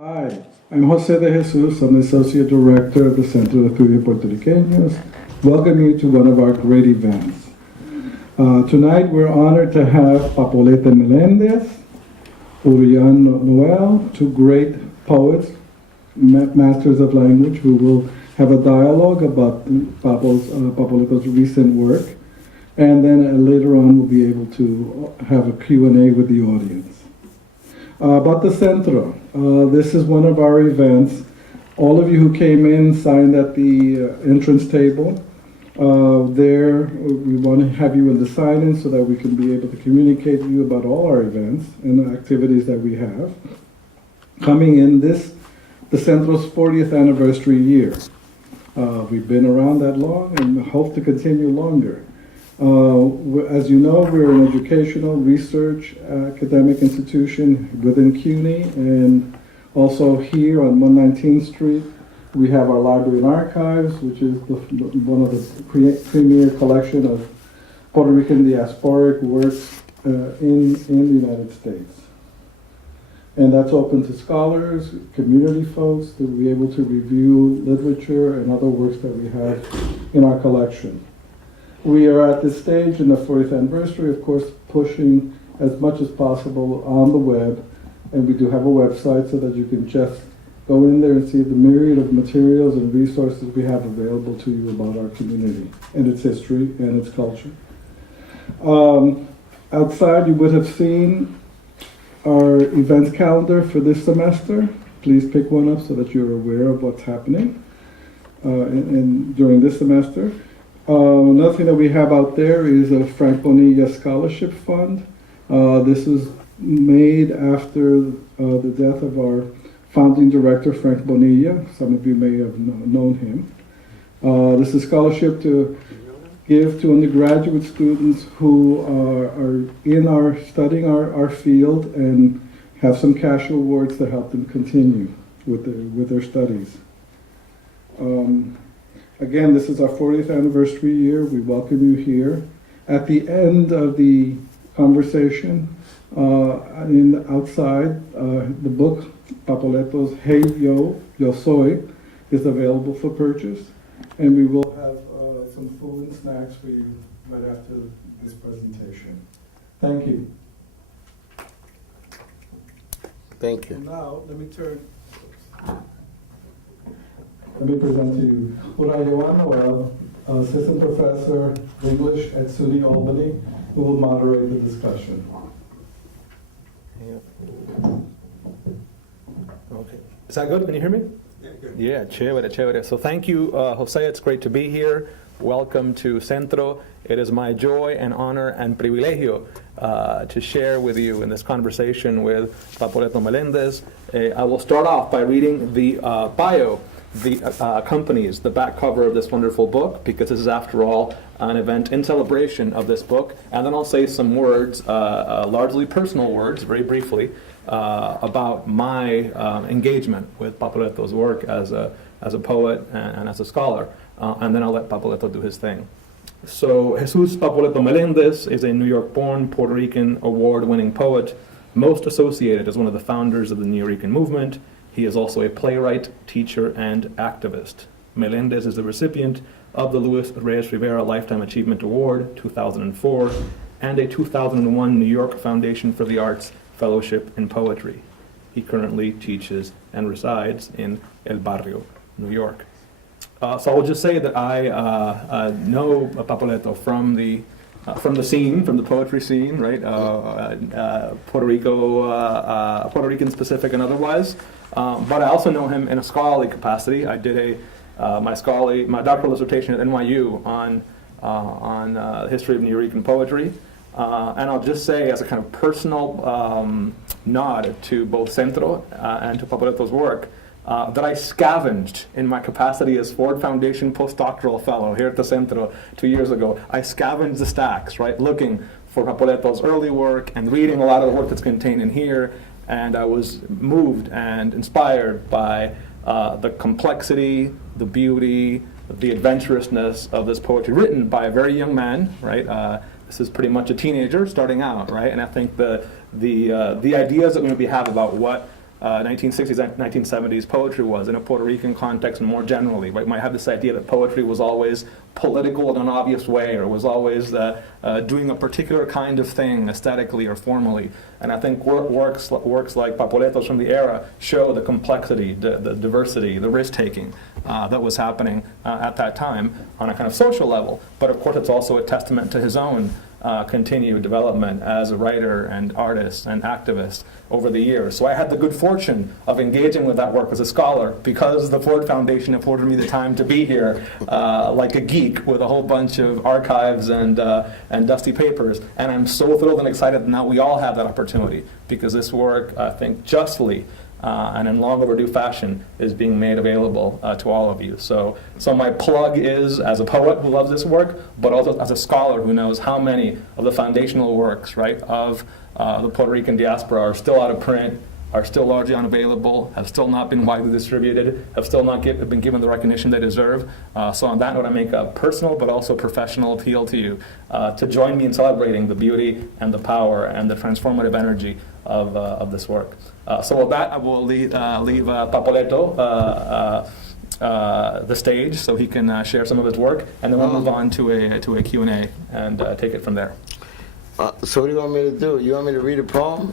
Hi, I'm Jose de Jesus. I'm the Associate Director of the Centro de Estudios Puertorriqueños. Welcome you to one of our great events. Tonight we're honored to have Papoleto Meléndez, Urayoán Noel, two great poets, masters of language, who will have a dialogue about Papoleto's recent work. And then later on we'll be able to have a Q&A with the audience. About the Centro, this is one of our events. All of you who came in signed at the entrance table. There, we want to have you in the sign-in so that we can be able to communicate to you about all our events and the activities that we have. Coming in the Centro's 40th anniversary year. We've been around that long and hope to continue longer. As you know, we're an educational research academic institution within CUNY, and also here on 119th Street, we have our library and archives, which is one of the premier collection of Puerto Rican diasporic works in the United States. And that's open to scholars, community folks, to be able to review literature and other works that we have in our collection. We are at this stage in the 40th anniversary, of course, pushing as much as possible on the web, and we do have a website so that you can just go in there and see the myriad of materials and resources we have available to you about our community and its history and its culture. Outside, you would have seen our events calendar for this semester. Please pick one up so that you're aware of what's happening during this semester. Another thing that we have out there is a Frank Bonilla Scholarship Fund. This was made after the death of our founding director, Frank Bonilla. Some of you may have known him. This is a scholarship to give to undergraduate students who are studying our field and have some cash awards to help them continue with their studies. Again, this is our 40th anniversary year. We welcome you here. At the end of the conversation, outside, the book, Papoleto's Hey Yo, Yo Soy, is available for purchase. And we will have some food and snacks for you right after this presentation. Thank you. Thank you. And now, let me present to you Urayoán Noel, Assistant Professor of English at SUNY Albany, who will moderate the discussion. Okay. Is that good? Can you hear me? Yeah, good. Yeah, chévere, chévere. So thank you, Jose. It's great to be here. Welcome to Centro. It is my joy and honor and privilegio to share with you in this conversation with Papoleto Meléndez. I will start off by reading the bio, the accompanies the back cover of this wonderful book, because this is, after all, an event in celebration of this book. And then I'll say some words, largely personal words, very briefly, about my engagement with Papoleto's work as a poet and as a scholar. And then I'll let Papoleto do his thing. So Jesús Papoleto Meléndez is a New York-born Puerto Rican award-winning poet, most associated as one of the founders of the Nuyorican Movement. He is also a playwright, teacher, and activist. Meléndez is the recipient of the Luis Reyes Rivera Lifetime Achievement Award 2004 and a 2001 New York Foundation for the Arts Fellowship in Poetry. He currently teaches and resides in El Barrio, New York. So I will just say that I know Papoleto from the scene, from the poetry scene, right? Puerto Rican specific and otherwise. But I also know him in a scholarly capacity. I did my doctoral dissertation at NYU on the history of Nuyorican poetry. And I'll just say, as a kind of personal nod to both Centro and to Papoleto's work, that I scavenged in my capacity as Ford Foundation postdoctoral fellow here at the Centro 2 years ago. I scavenged the stacks, right, looking for Papoleto's early work and reading a lot of the work that's contained in here. And I was moved and inspired by the complexity, the beauty, the adventurousness of this poetry written by a very young man, right? This is pretty much a teenager starting out, right? And I think the ideas that we have about what 1960s and 1970s poetry was in a Puerto Rican context more generally. Right? You might have this idea that poetry was always political in an obvious way, or was always doing a particular kind of thing aesthetically or formally. And I think works like Papoleto's from the era show the complexity, the diversity, the risk-taking that was happening at that time on a kind of social level. But of course, it's also a testament to his own continued development as a writer and artist and activist over the years. So I had the good fortune of engaging with that work as a scholar because the Ford Foundation afforded me the time to be here like a geek with a whole bunch of archives and dusty papers. And I'm so thrilled and excited that now we all have that opportunity, because this work, I think, justly and in long overdue fashion, is being made available to all of you. So my plug is as a poet who loves this work, but also as a scholar who knows how many of the foundational works, right, of the Puerto Rican diaspora are still out of print, are still largely unavailable, have still not been widely distributed, have still not been given the recognition they deserve. So on that note, I make a personal but also professional appeal to you to join me in celebrating the beauty and the power and the transformative energy of this work. So with that, I will leave Papoleto the stage so he can share some of his work, and then we'll move on to a Q&A and take it from there. So what do you want me to do? You want me to read a poem?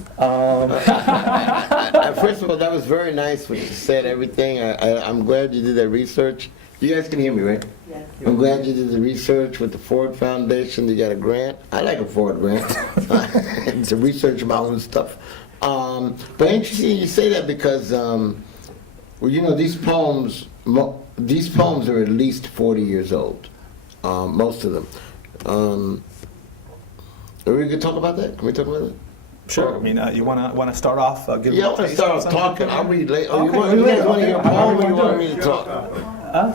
First of all, that was very nice what you said, everything. I'm glad you did that research. You guys can hear me, right? Yes. I'm glad you did the research with the Ford Foundation. You got a grant. I like a Ford grant. To research my own stuff. But interesting you say that because, well, you know, these poems are at least 40 years old, most of them. Are we going to talk about that? Can we talk about that? Sure. I mean, you want to start off? Give Yeah, I want to start off talking. I'll read later. Oh, you guys want to hear a poem or you want me to talk?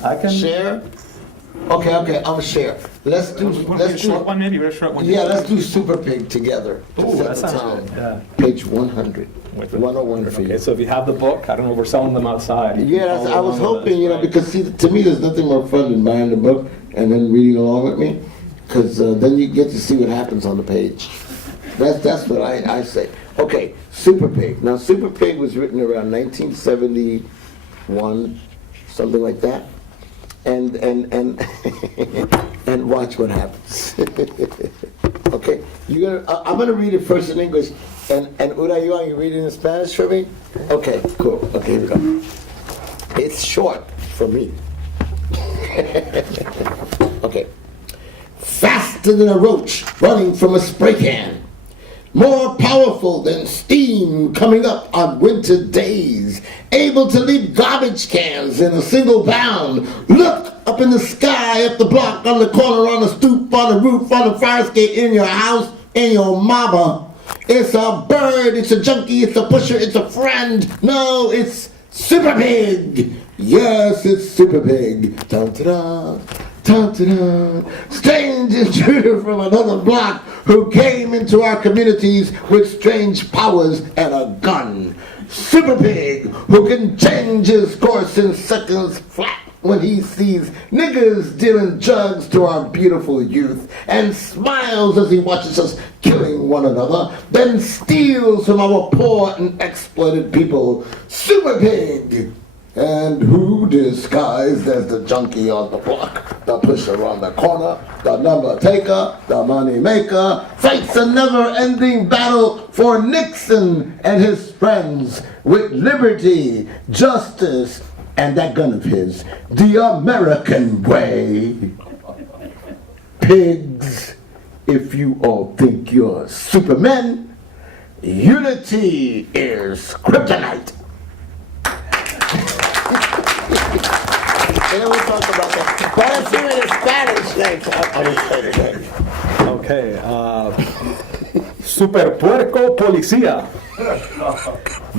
I can Share? Okay, I'm going to share. Let's do short one, maybe. We're a short one. Yeah, let's do Super Pig together. To Ooh, set that the sounds time. good. Yeah. Page 100. 101 for Okay, you. so if you have the book, I don't know, we're selling them outside. Yeah, I was hoping, you know, because see, to me, there's nothing more fun than buying the book and then reading along with me, because then you get to see what happens on the page. That's what I say. Okay, Super Pig. Now, Super Pig was written around 1971, something like that. And and watch what happens. Okay, I'm gonna read it first in English, and Urayoán, you read it in Spanish for me? Okay, cool. Okay, here we go. It's short for me. Okay. Faster than a roach running from a spray can. More powerful than steam coming up on winter days. Able to leap garbage cans in a single bound. Look up in the sky, up the block, on the corner, on the stoop, on the roof, on the fire escape, in your house, in your mama. It's a bird, it's a junkie, it's a pusher, it's a friend. No, it's Super Pig. Yes, it's Super Pig. Dun-ta-da. Ta-ta-da. Strange intruder from another block who came into our communities with strange powers and a gun. Super Pig, who can change his course in seconds flat when he sees niggers dealing drugs to our beautiful youth, and smiles as he watches us killing one another, then steals from our poor and exploited people. Super Pig! And who disguised as the junkie on the block, the pusher on the corner, the number taker, the money maker, fights a never-ending battle for Nixon and his friends with liberty, justice, and that gun of his, the American way. Pigs, if you all think you're supermen, unity is kryptonite. And then we'll talk about that. But I'm doing it in Spanish next. Okay. Super puerco policía.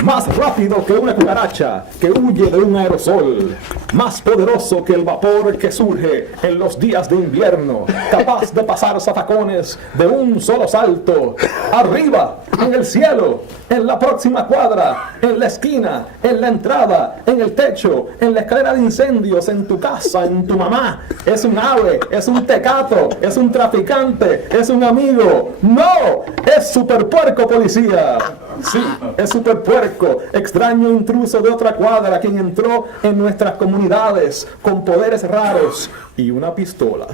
Más rápido que una cucaracha que huye de un aerosol. Más poderoso que el vapor que surge en los días de invierno. Capaz de pasar zafacones de un solo salto. Arriba, en el cielo, en la próxima cuadra, en la esquina, en la entrada, en el techo, en la escalera de incendios, en tu casa, en tu mamá. Es un ave, es un tecato, es un traficante, es un amigo. ¡No! Es super puerco policía. Sí, es super puerco puerco, extraño intruso de otra cuadra, quien entró en nuestras comunidades con poderes raros y una pistola.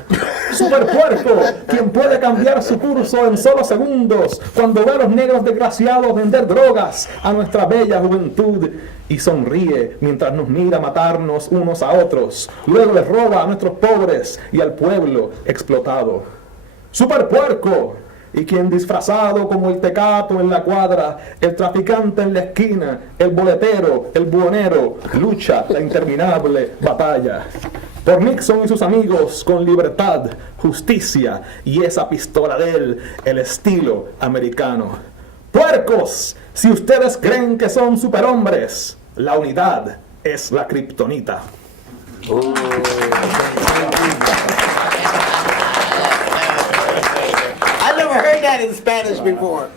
Super puerco, quien puede cambiar su curso en solo segundos cuando ve a los negros desgraciados vender drogas a nuestra bella juventud y sonríe mientras nos mira matarnos unos a otros. Luego les roba a nuestros pobres y al pueblo explotado. Super puerco, y quien disfrazado como el tecato en la cuadra, el traficante en la esquina, el boletero, el buhonero, lucha la interminable batalla. Por Nixon y sus amigos, con libertad, justicia y esa pistola de él, el estilo americano. ¡Puercos! Si ustedes creen que son superhombres, la unidad es la kriptonita. I never heard that in Spanish before.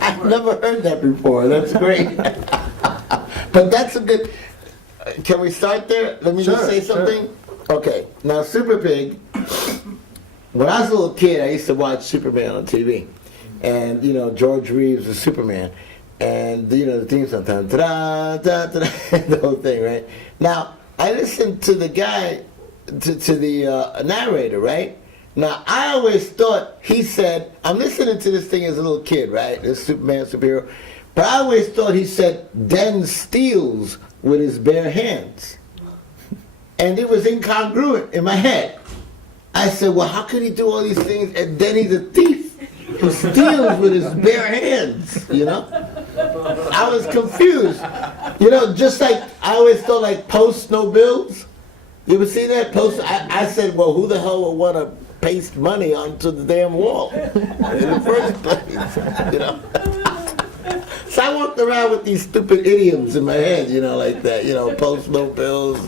I've never heard that before. That's great. But that's a good. Can we start there? Let me just say something. Sure. Okay. Now, Super Pig. When I was a little kid, I used to watch Superman on TV, and you know George Reeves was Superman, and you know the theme song, the whole thing, right? Now I listened to the guy, to the narrator, right? Now I always thought he said, I'm listening to this thing as a little kid, right? This Superman superhero, but I always thought he said Den steals with his bare hands, and it was incongruent in my head. I said, well, how could he do all these things and then he's a thief who steals with his bare hands, you know? I was confused. You know, just like I always thought like Post No Bills. You ever see that? Post? I said, well, who the hell would want to paste money onto the damn wall in the first place, you know? So I walked around with these stupid idioms in my head, you know, like that, you know, Post No Bills,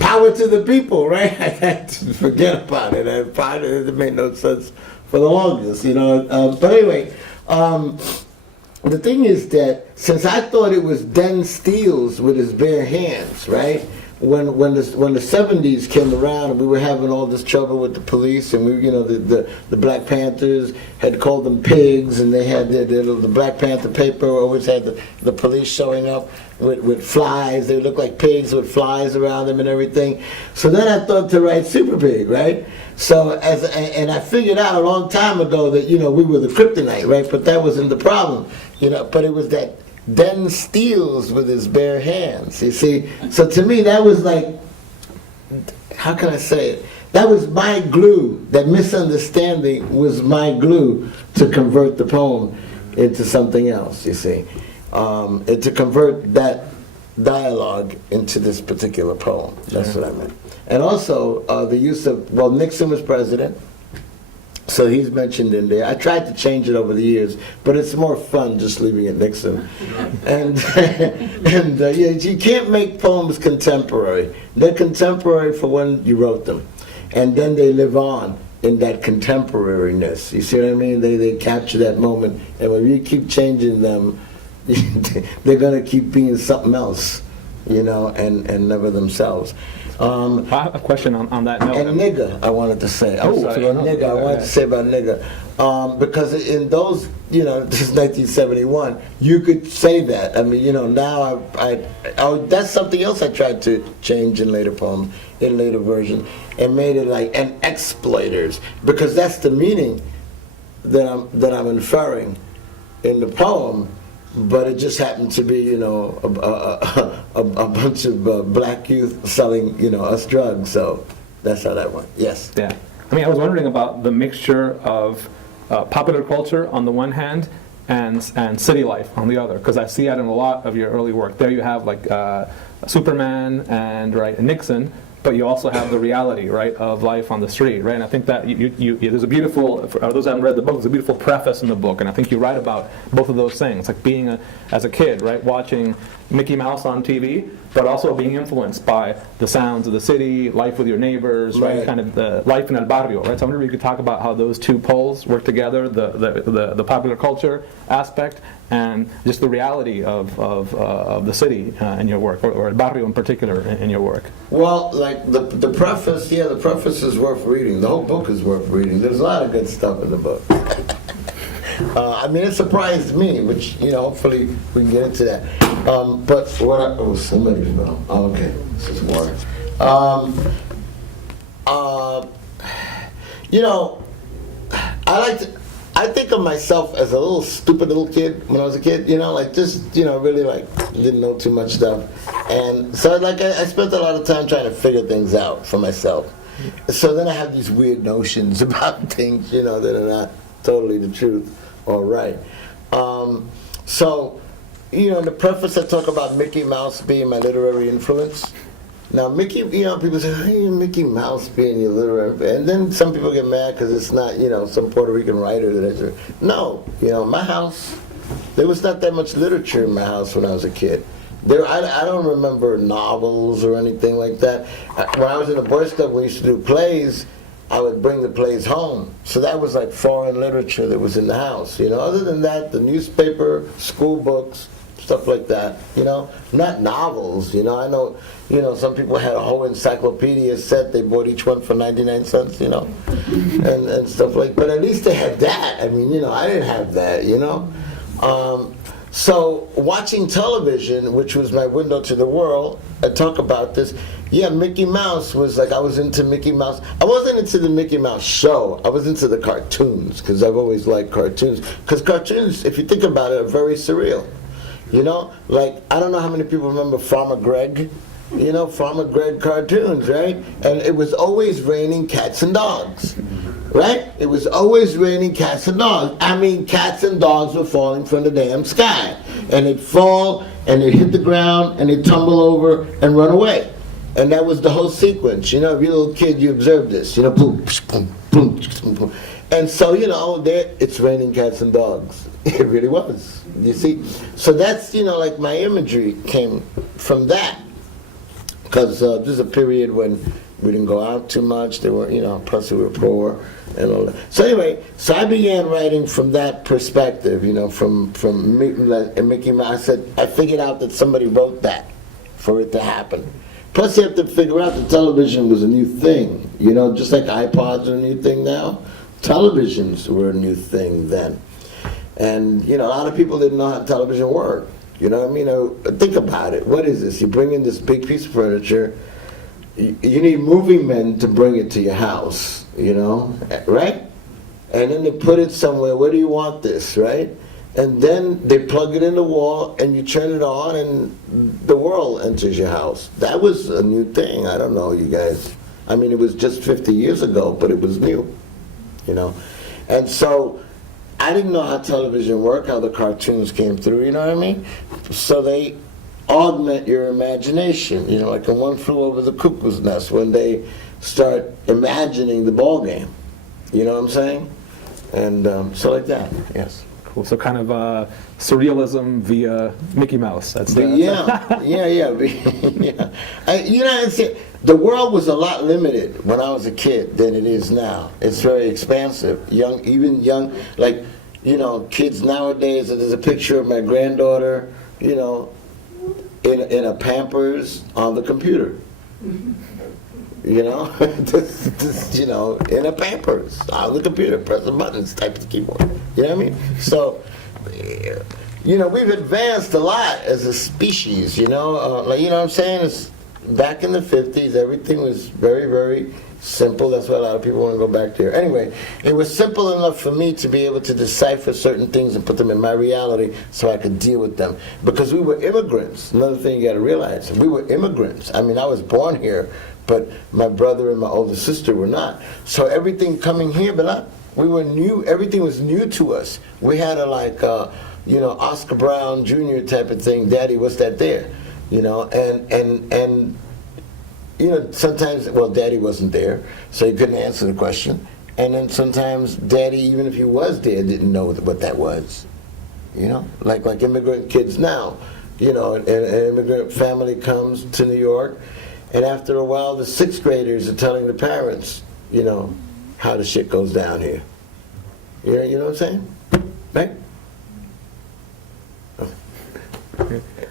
power to the people, right? I had to forget about it. It made no sense for the longest, you know. But anyway, the thing is that since I thought it was Den steals with his bare hands, right? When the 70s came around and we were having all this trouble with the police, and we, you know, the Black Panthers had called them pigs, and they had the Black Panther paper always had the police showing up with flies. They looked like pigs with flies around them and everything. So then I thought to write Super Pig, right? So and I figured out a long time ago that, you know, we were the kryptonite, right? But that wasn't the problem, you know. But it was that Den steals with his bare hands, you see. So to me that was like, how can I say it? That was my glue. That misunderstanding was my glue to convert the poem into something else, you see. And to convert that dialogue into this particular poem. That's what I meant. And also the use of, well, Nixon was president, so he's mentioned in there. I tried to change it over the years, but it's more fun just leaving it Nixon. And yeah, you can't make poems contemporary. They're contemporary for when you wrote them, and then they live on in that contemporariness. You see what I mean? They capture that moment, and when you keep changing them, they're going to keep being something else, you know, and never themselves. I have a question on that note. And nigga, I wanted to say. I wanted to say about nigga. Because in those, you know, this is 1971, you could say that. I mean, you know, now that's something else I tried to change in later poems, in later version, and made it like, and exploiters. Because that's the meaning that I'm inferring in the poem. But it just happened to be, you know, a bunch of black youth selling, you know, us drugs. So that's how that went. Yes. Yeah. I mean, I was wondering about the mixture of popular culture on the one hand and city life on the other, because I see that in a lot of your early work. There you have like Superman and Nixon, but you also have the reality, right, of life on the street, right? And I think that there's a beautiful, for those who haven't read the book, there's a beautiful preface in the book, and I think you write about both of those things, like being as a kid, right, watching Mickey Mouse on TV, but also being influenced by the sounds of the city, life with your neighbors, right, kind of the life in el barrio, right? So I wonder if you could talk about how those two poles work together, the popular culture aspect and just the reality of the city in your work, or el barrio in particular in your work. Well, like the preface, yeah, the preface is worth reading. The whole book is worth reading. There's a lot of good stuff in the book. I mean, it surprised me, which, hopefully we can get into that. But somebody fell. Oh, okay, this is water. I think of myself as a little stupid little kid when I was a kid, really didn't know too much stuff. And so I spent a lot of time trying to figure things out for myself. So then I have these weird notions about things, that are not totally the truth or right. In the preface I talk about Mickey Mouse being my literary influence. Now, Mickey, people say, hey, Mickey Mouse being your literary, and then some people get mad because it's not, some Puerto Rican writer that is. No, my house, there was not that much literature in my house when I was a kid. I don't remember novels or anything like that. When I was in the Boy Scout, we used to do plays. I would bring the plays home. So that was like foreign literature that was in the house. Other than that, the newspaper, school books, stuff like that. Not novels. I know. Some people had a whole encyclopedia set. They bought each one for 99 cents. And stuff like. But at least they had that. I mean, I didn't have that. So watching television, which was my window to the world, I talk about this. Yeah, Mickey Mouse was I was into Mickey Mouse. I wasn't into the Mickey Mouse show. I was into the cartoons because I've always liked cartoons. Because cartoons, if you think about it, are very surreal. I don't know how many people remember Farmer Greg. Farmer Greg cartoons, right? And it was always raining cats and dogs. Right? It was always raining cats and dogs. I mean, cats and dogs were falling from the damn sky. And they'd fall, and they'd hit the ground, and they'd tumble over and run away. And that was the whole sequence. If you're a little kid, you observed this. Boom, boom, boom, boom. And so, there it's raining cats and dogs. It really was. You see? So that's, my imagery came from that. Because this is a period when we didn't go out too much. They were, plus we were poor and all that. So anyway, I began writing from that perspective, from Mickey Mouse. I figured out that somebody wrote that for it to happen. Plus you have to figure out that television was a new thing. Just like iPods are a new thing now, televisions were a new thing then. And, a lot of people didn't know how television worked. Think about it. What is this? You bring in this big piece of furniture. You need moving men to bring it to your house, right? And then they put it somewhere. Where do you want this, right? And then they plug it in the wall, and you turn it on, and the world enters your house. That was a new thing. I don't know, you guys. I mean, it was just 50 years ago, but it was new, And so I didn't know how television worked, how the cartoons came through, you know what I mean? So they augment your imagination, like in One Flew Over the Cuckoo's Nest, when they start imagining the ball game. You know what I'm saying? And so like that, yes. Cool. So kind of surrealism via Mickey Mouse. That's yeah. The world was a lot limited when I was a kid than it is now. It's very expansive. Young, kids nowadays. There's a picture of my granddaughter, in a Pampers on the computer. In a Pampers on the computer, pressing buttons, type the keyboard. You know what I mean? So, we've advanced a lot as a species. You know what I'm saying? It's back in the 50s, everything was very, very simple. That's why a lot of people want to go back there. Anyway, it was simple enough for me to be able to decipher certain things and put them in my reality so I could deal with them. Because we were immigrants. Another thing you got to realize, we were immigrants. I mean, I was born here, but my brother and my older sister were not. So everything coming here, we were new. Everything was new to us. We had a Oscar Brown Jr. type of thing. Daddy, what's that there? And sometimes, Daddy wasn't there, so he couldn't answer the question. And then sometimes Daddy, even if he was there, didn't know what that was. Like immigrant kids now. An immigrant family comes to New York, and after a while, the sixth graders are telling the parents, how the shit goes down here. You know what I'm saying? Right?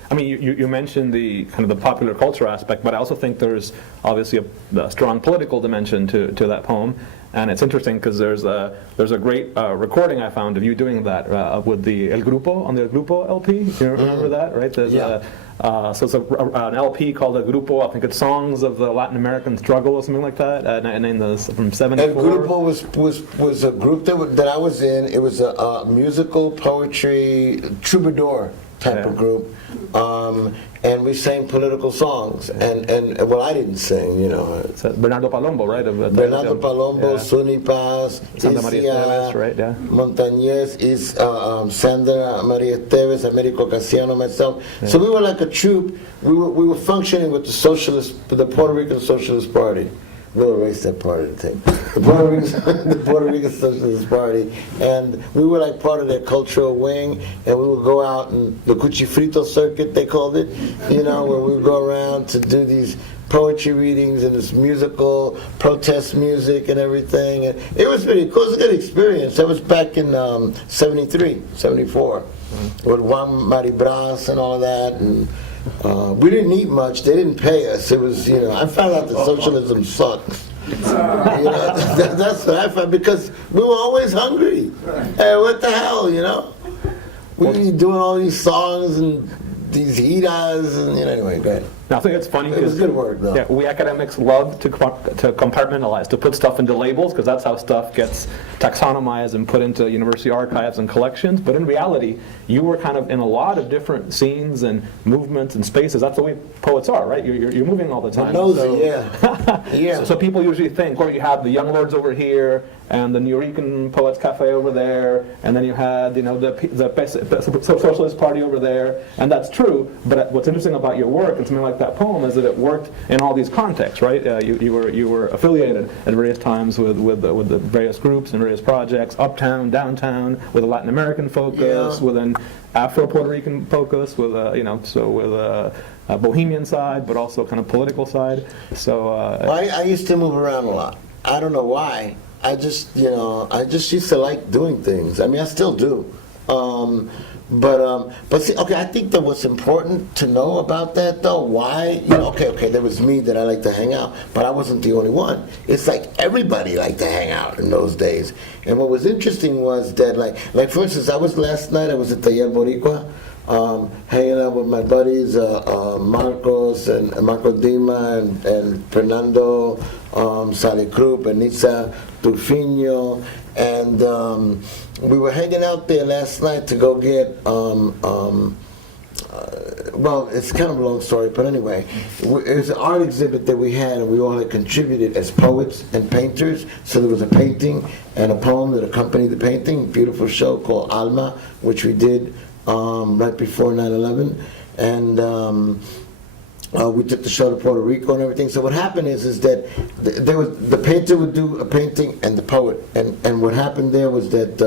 I mean, you mentioned the kind of the popular culture aspect, but I also think there's obviously a strong political dimension to that poem. And it's interesting because there's a great recording I found of you doing that with the El Grupo on the El Grupo LP. You remember that, right? There's so it's an LP called El Grupo. I think it's songs of the Latin American struggle or something like that. And from '74. El Grupo was a group that I was in. It was a musical poetry troubadour type of group. And we sang political songs, and well, I didn't sing, you know. Bernardo Palombo, right? Bernardo Palombo, SUNY Paz, Santa Maria Teves, right? Yeah. Montañez, Sandra Maria Teves, Americo Casiano, myself. Yeah. So we were like a troupe. We were functioning with the Puerto Rican Socialist Party. We'll erase that part of the thing. The Puerto Rican Socialist Party, and we were like part of their cultural wing, and we would go out and the Cuchifrito circuit, they called it, you know, where we would go around to do these poetry readings and this musical protest music and everything, and it was really cool. It was a good experience. That was back in 73, 74, with Juan Maribras and all of that, and we didn't eat much. They didn't pay us. It was, you know, I found out that socialism sucks. You know, that's what I found, because we were always hungry. Hey, what the hell, you know? We'd be doing all these songs and these hiras, and you know, anyway, go ahead. Now, I think it's funny. It was good work, though. Yeah, we academics love to compartmentalize, to put stuff into labels, because that's how stuff gets taxonomized and put into university archives and collections. But in reality, you were kind of in a lot of different scenes and movements and spaces. That's the way poets are, right? You're moving all the time. Nosy, yeah. Yeah. So people usually think, well, you have the Young Lords over here, and the Nuyorican Poets Cafe over there, and then you had, you know, the Socialist Party over there, and that's true. But what's interesting about your work and something like that poem is that it worked in all these contexts, right? You were affiliated at various times with the various groups and various projects, uptown, downtown, with a Latin American focus, with an Afro-Puerto Rican focus, with a bohemian side, but also kind of political side. So I used to move around a lot. I don't know why. I just used to like doing things. I mean, I still do. But see, okay, I think that what's important to know about that, though, why, you know, okay, there was me that I like to hang out, but I wasn't the only one. It's like everybody liked to hang out in those days. And what was interesting was that, like for instance, last night I was at Taller Boricua, hanging out with my buddies, Marcos and Marco Dima and Fernando Salicru, Benitza Turfino, and we were hanging out there last night to go get, well, it's kind of a long story, but anyway, it was an art exhibit that we had, and we all had contributed as poets and painters. So there was a painting and a poem that accompanied the painting, beautiful show called Alma, which we did right before 9/11, and we took the show to Puerto Rico and everything. So what happened is that the painter would do a painting and the poet, and what happened there was that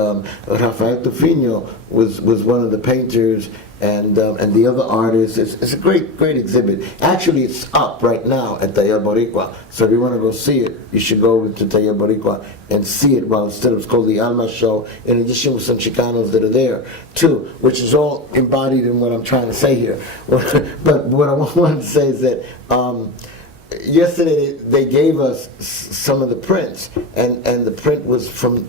Rafael Tufino was one of the painters, and the other artists. It's a great exhibit. Actually, it's up right now at Taller Boricua. So if you want to go see it, you should go over to Taller Boricua and see it. Well, instead it's called the Alma Show. In addition, with some Chicanos that are there too, which is all embodied in what I'm trying to say here. But what I wanted to say is that yesterday they gave us some of the prints, and the print was from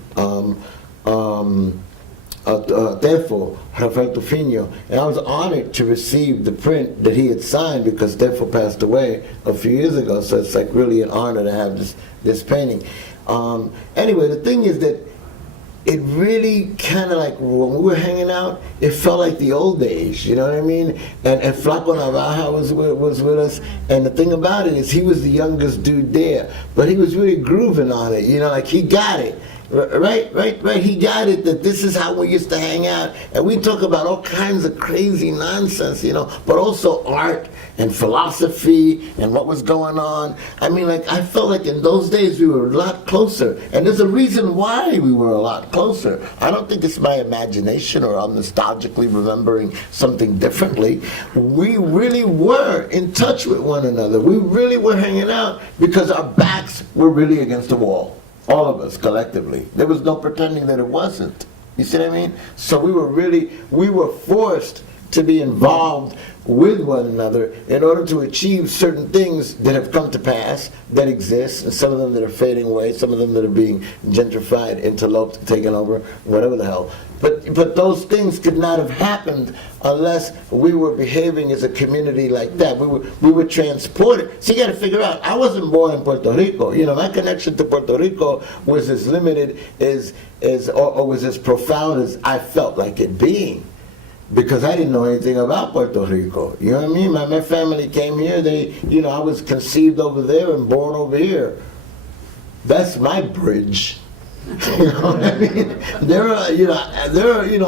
Defo, Rafael Tufino, and I was honored to receive the print that he had signed, because Defo passed away a few years ago, so it's like really an honor to have this painting. Anyway, the thing is that it really kind of like, when we were hanging out, it felt like the old days, you know what I mean? And Flaco Navaja was with us, and the thing about it is he was the youngest dude there, but he was really grooving on it, you know, like he got it. Right. He got it, that this is how we used to hang out. And we talk about all kinds of crazy nonsense, you know, but also art and philosophy and what was going on. I mean, like, I felt like in those days we were a lot closer. And there's a reason why we were a lot closer. I don't think it's my imagination or I'm nostalgically remembering something differently. We really were in touch with one another. We really were hanging out because our backs were really against the wall. All of us, collectively. There was no pretending that it wasn't. You see what I mean? So we were forced to be involved with one another in order to achieve certain things that have come to pass, that exist, and some of them that are fading away, some of them that are being gentrified, interloped, taken over, whatever the hell. But those things could not have happened unless we were behaving as a community like that. We were transported. So you got to figure out, I wasn't born in Puerto Rico. You know, my connection to Puerto Rico was as limited or was as profound as I felt like it being. Because I didn't know anything about Puerto Rico. You know what I mean? My family came here. I was conceived over there and born over here. That's my bridge. You know what I mean? There are,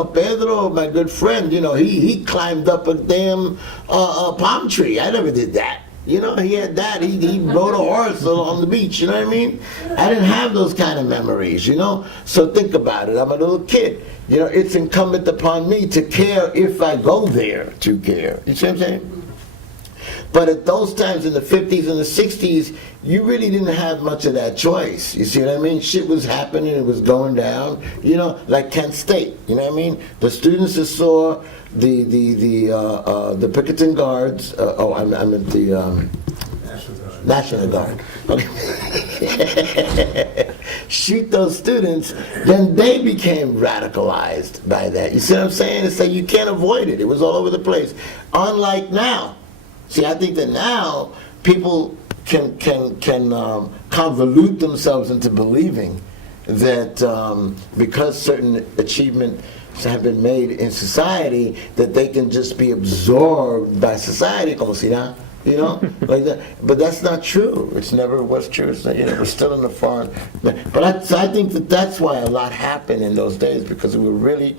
Pedro, my good friend, he climbed up a damn palm tree. I never did that. He had that. He rode a horse on the beach, you know what I mean? I didn't have those kind of memories, So think about it. I'm a little kid. It's incumbent upon me to care if I go there to care. You see what I'm saying? But at those times in the 50s and the 60s, you really didn't have much of that choice. You see what I mean? Shit was happening, it was going down, like Kent State, you know what I mean? The students that saw the Picketing Guards, I'm at the National Guard. Okay. Shoot those students, then they became radicalized by that. You see what I'm saying? It's like you can't avoid it. It was all over the place. Unlike now. See, I think that now people can convolute themselves into believing that because certain achievements have been made in society, that they can just be absorbed by society, como si nada, like that. But that's not true. It's never was true. It's not, we're still in the foreign. But I think that's why a lot happened in those days, because we were really.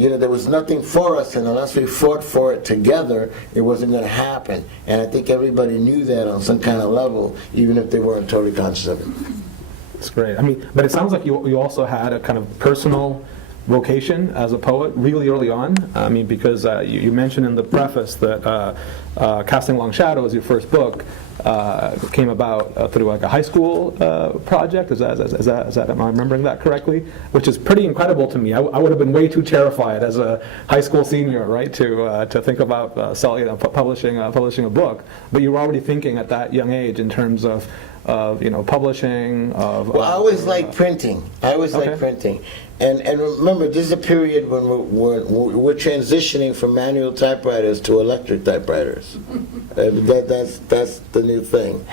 There was nothing for us, and unless we fought for it together, it wasn't going to happen. And I think everybody knew that on some kind of level, even if they weren't totally conscious of it. That's great. But it sounds like you also had a kind of personal vocation as a poet really early on. Because you mentioned in the preface that Casting Long Shadows, your first book, came about through like a high school project. Is that am I remembering that correctly? Which is pretty incredible to me. I would have been way too terrified as a high school senior, right, to think about publishing a book. But you were already thinking at that young age in terms of publishing. I always liked printing. Liked printing. And remember, this is a period when we're transitioning from manual typewriters to electric typewriters. That's the new thing.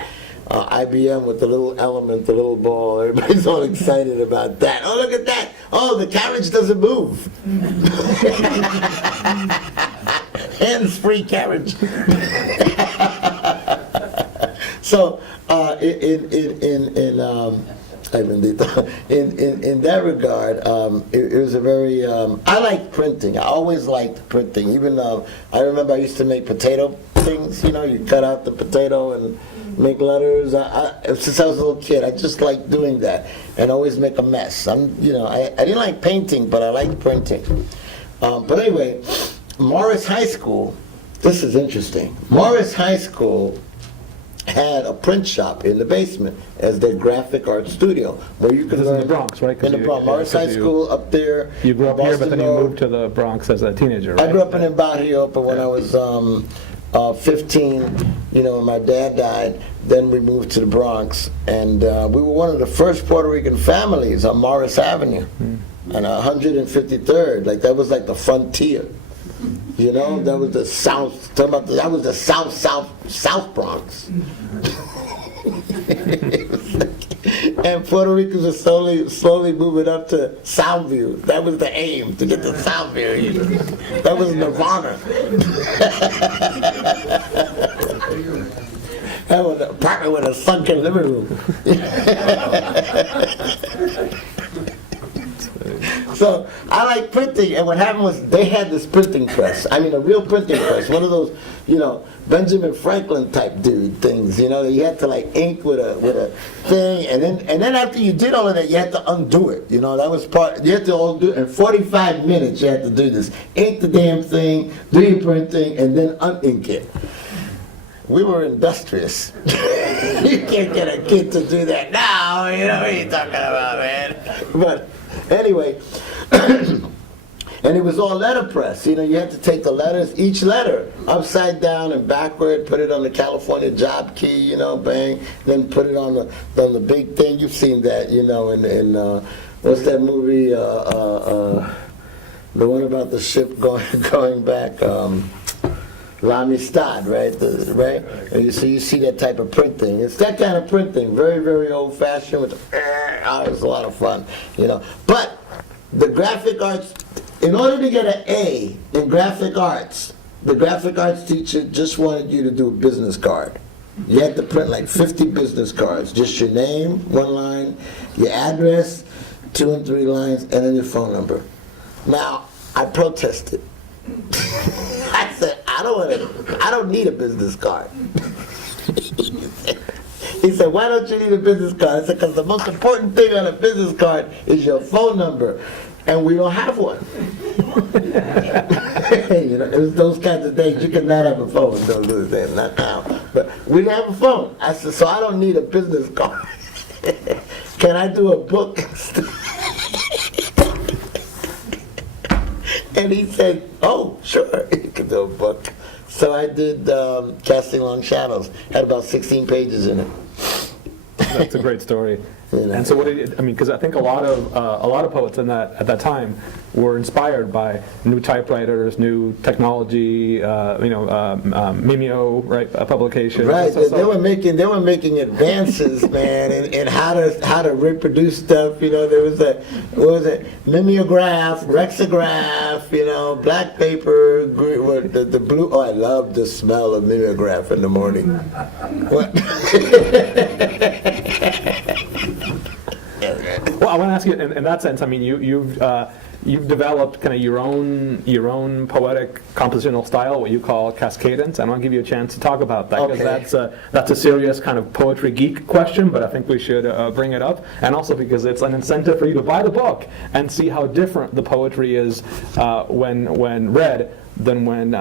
IBM with the little element, the little ball. Everybody's all excited about that. Oh, look at that! Oh, the carriage doesn't move. Hands-free carriage. So in that regard, it was a very. I liked printing. I always liked printing. Even I remember I used to make potato things. You cut out the potato and make letters. Since I was a little kid, I just liked doing that and always make a mess. I didn't like painting, but I liked printing. But anyway, Morris High School. This is interesting. Morris High School had a print shop in the basement as their graphic art studio, where you could learn in the Bronx, right? In the Bronx, Morris High School up there. You grew up here, but then you Road. moved to the Bronx as a teenager, right? I grew up in Barrio, but when I was 15, when my dad died, then we moved to the Bronx, and we were one of the first Puerto Rican families on Morris Avenue, and 153rd. Like that was like the frontier. That was the South. That was the South Bronx. And Puerto Ricans were slowly moving up to Southview. That was the aim, to get to Southview. That was Nirvana. That was an apartment with a sunken living room. So I like printing, and what happened was they had this printing press. A real printing press, one of those, Benjamin Franklin type dude things. You had to like ink with a thing, and then after you did all of that, you had to undo it. That was part. You had to undo it in 45 minutes. You had to do this, ink the damn thing, do your printing, and then un-ink it. We were industrious. You can't get a kid to do that now. What are you talking about, man? But anyway, And it was all letterpress. You know, you had to take the letters, each letter, upside down and backward, put it on the California job key, you know, bang, then put it on the big thing. You've seen that, you know, in what's that movie, the one about the ship going back, L'Amistad, right? Right? And you see that type of printing. It's that kind of printing, very, very old-fashioned. With it was a lot of fun, you know. But the graphic arts, in order to get an A in graphic arts, the graphic arts teacher just wanted you to do a business card. You had to print like 50 business cards, just your name, 1 line, your address, 2 and 3 lines, and then your phone number. Now, I protested. I said, I don't need a business card. He said, why don't you need a business card? I said, because the most important thing on a business card is your phone number, and we don't have one. You know, it was those kinds of days. You could not have a phone. Don't do that, not now. But we didn't have a phone. I said, so I don't need a business card. Can I do a book? And he said, oh, sure, you can do a book. So I did Casting Long Shadows. Had about 16 pages in it. That's a great story. You know. And so, what did I mean? Because I think a lot of poets at that time were inspired by new typewriters, new technology, Mimeo, right, publication. Right, they were making advances, man, in how to reproduce stuff. You know, there was mimeograph, rexograph, you know, black paper, the blue. Oh, I love the smell of mimeograph in the morning. What? Well, I want to ask you in that sense. I mean, you've developed kind of your own poetic compositional style, what you call cascadence. And I'll give you a chance to talk about that because that's a serious kind of poetry geek question. But I think we should bring it up, and also because it's an incentive for you to buy the book and see how different the poetry is when read than when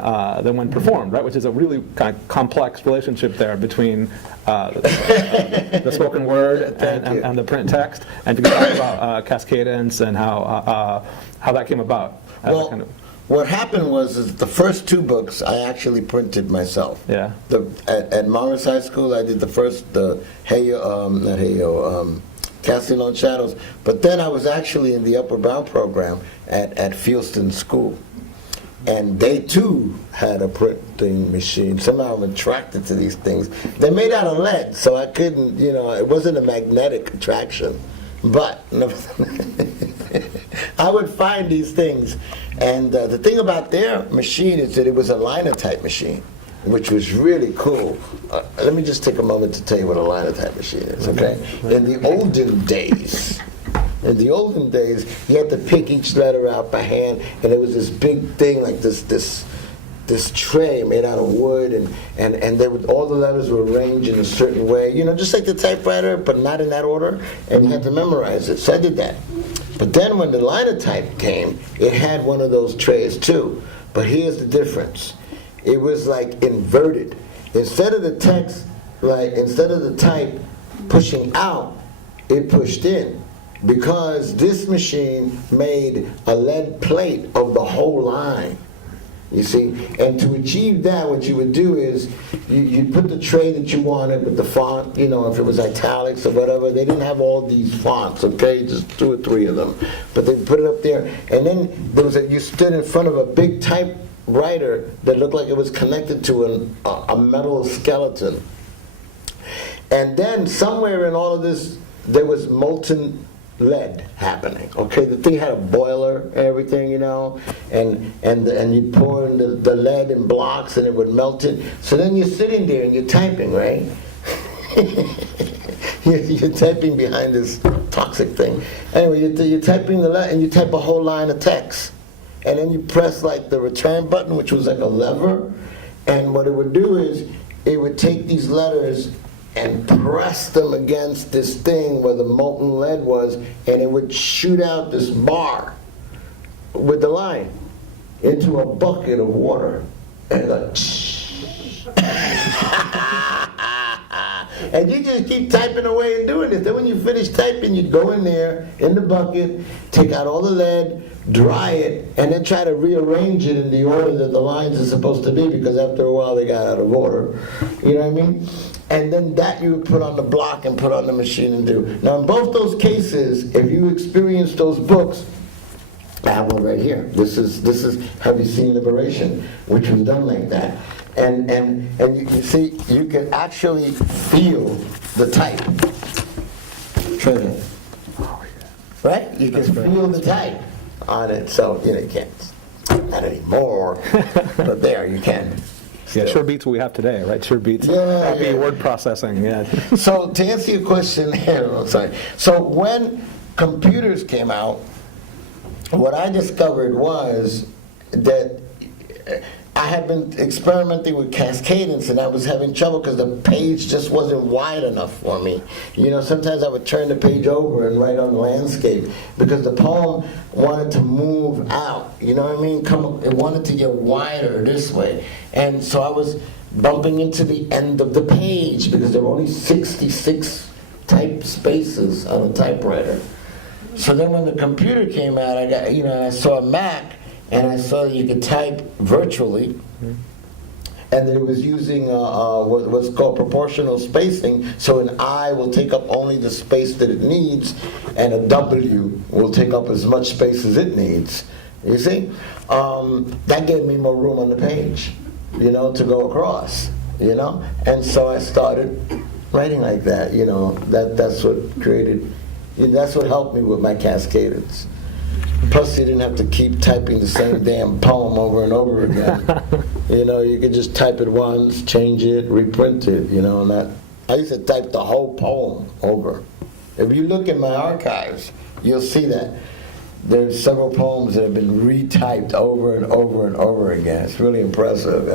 performed, right? Which is a really kind of complex relationship there between the spoken word and the print text. And if you can talk about cascadence and how that came about. Well, what happened was the first 2 books I actually printed myself. Yeah. At Morris High School, I did the first, Casting on Shadows. But then I was actually in the Upward Bound program at Fieldston School. And they too had a printing machine. Somehow I'm attracted to these things. They're made out of lead, so I couldn't, you know, it wasn't a magnetic attraction. But I would find these things. And the thing about their machine is that it was a linotype machine, which was really cool. Let me just take a moment to tell you what a linotype machine is, okay? In the olden days, you had to pick each letter out by hand, and there was this big thing like this tray made out of wood, and all the letters were arranged in a certain way, you know, just like the typewriter, but not in that order, and you had to memorize it. So I did that. But then when the linotype came, it had one of those trays too. But here's the difference. It was like inverted. Instead of the type pushing out, it pushed in. Because this machine made a lead plate of the whole line, you see. And to achieve that, what you would do is you'd put the tray that you wanted with the font, you know, if it was italics or whatever. They didn't have all these fonts, okay, just 2 or 3 of them. But they put it up there, and then you stood in front of a big typewriter that looked like it was connected to a metal skeleton. And then somewhere in all of this, there was molten lead happening. Okay, the thing had a boiler and everything, you know, and you pour in the lead in blocks and it would melt it. So then you're sitting there and you're typing, right? you're typing behind this toxic thing. Anyway, you're typing the lead and you type a whole line of text, and then you press like the return button, which was like a lever, and what it would do is it would take these letters and press them against this thing where the molten lead was, and it would shoot out this bar with the line into a bucket of water. And like, And you just keep typing away and doing it. Then when you finish typing, you go in there, in the bucket, take out all the lead, dry it, and then try to rearrange it in the order that the lines are supposed to be, because after a while they got out of order. You know what I mean? And then that you would put on the block and put on the machine and do. Now in both those cases, if you experience those books, I have one right here. This is Have You Seen Liberation, which was done like that. And you can see, you can actually feel the type. Try that. Right? You can feel the type on it. So, you can't, not anymore, but there, you can. Yeah, sure beats what we have today, right? Sure beats happy word processing, yeah. So to answer your question, I'm sorry. So when computers came out, what I discovered was that I had been experimenting with cascadance, and I was having trouble because the page just wasn't wide enough for me. Sometimes I would turn the page over and write on the landscape because the poem wanted to move out. You know what I mean? It wanted to get wider this way. And so I was bumping into the end of the page because there were only 66 type spaces on a typewriter. So then when the computer came out, I saw a Mac, and I saw that you could type virtually, and that it was using what's called proportional spacing, so an I will take up only the space that it needs, and a W will take up as much space as it needs. You see? That gave me more room on the page, to go across, And so I started writing like that, that's what created... That's what helped me with my cascadance. Plus, you didn't have to keep typing the same damn poem over and over again. You could just type it once, change it, reprint it, and that. I used to type the whole poem over. If you look at my archives, you'll see that there's several poems that have been retyped over and over and over again. It's really impressive.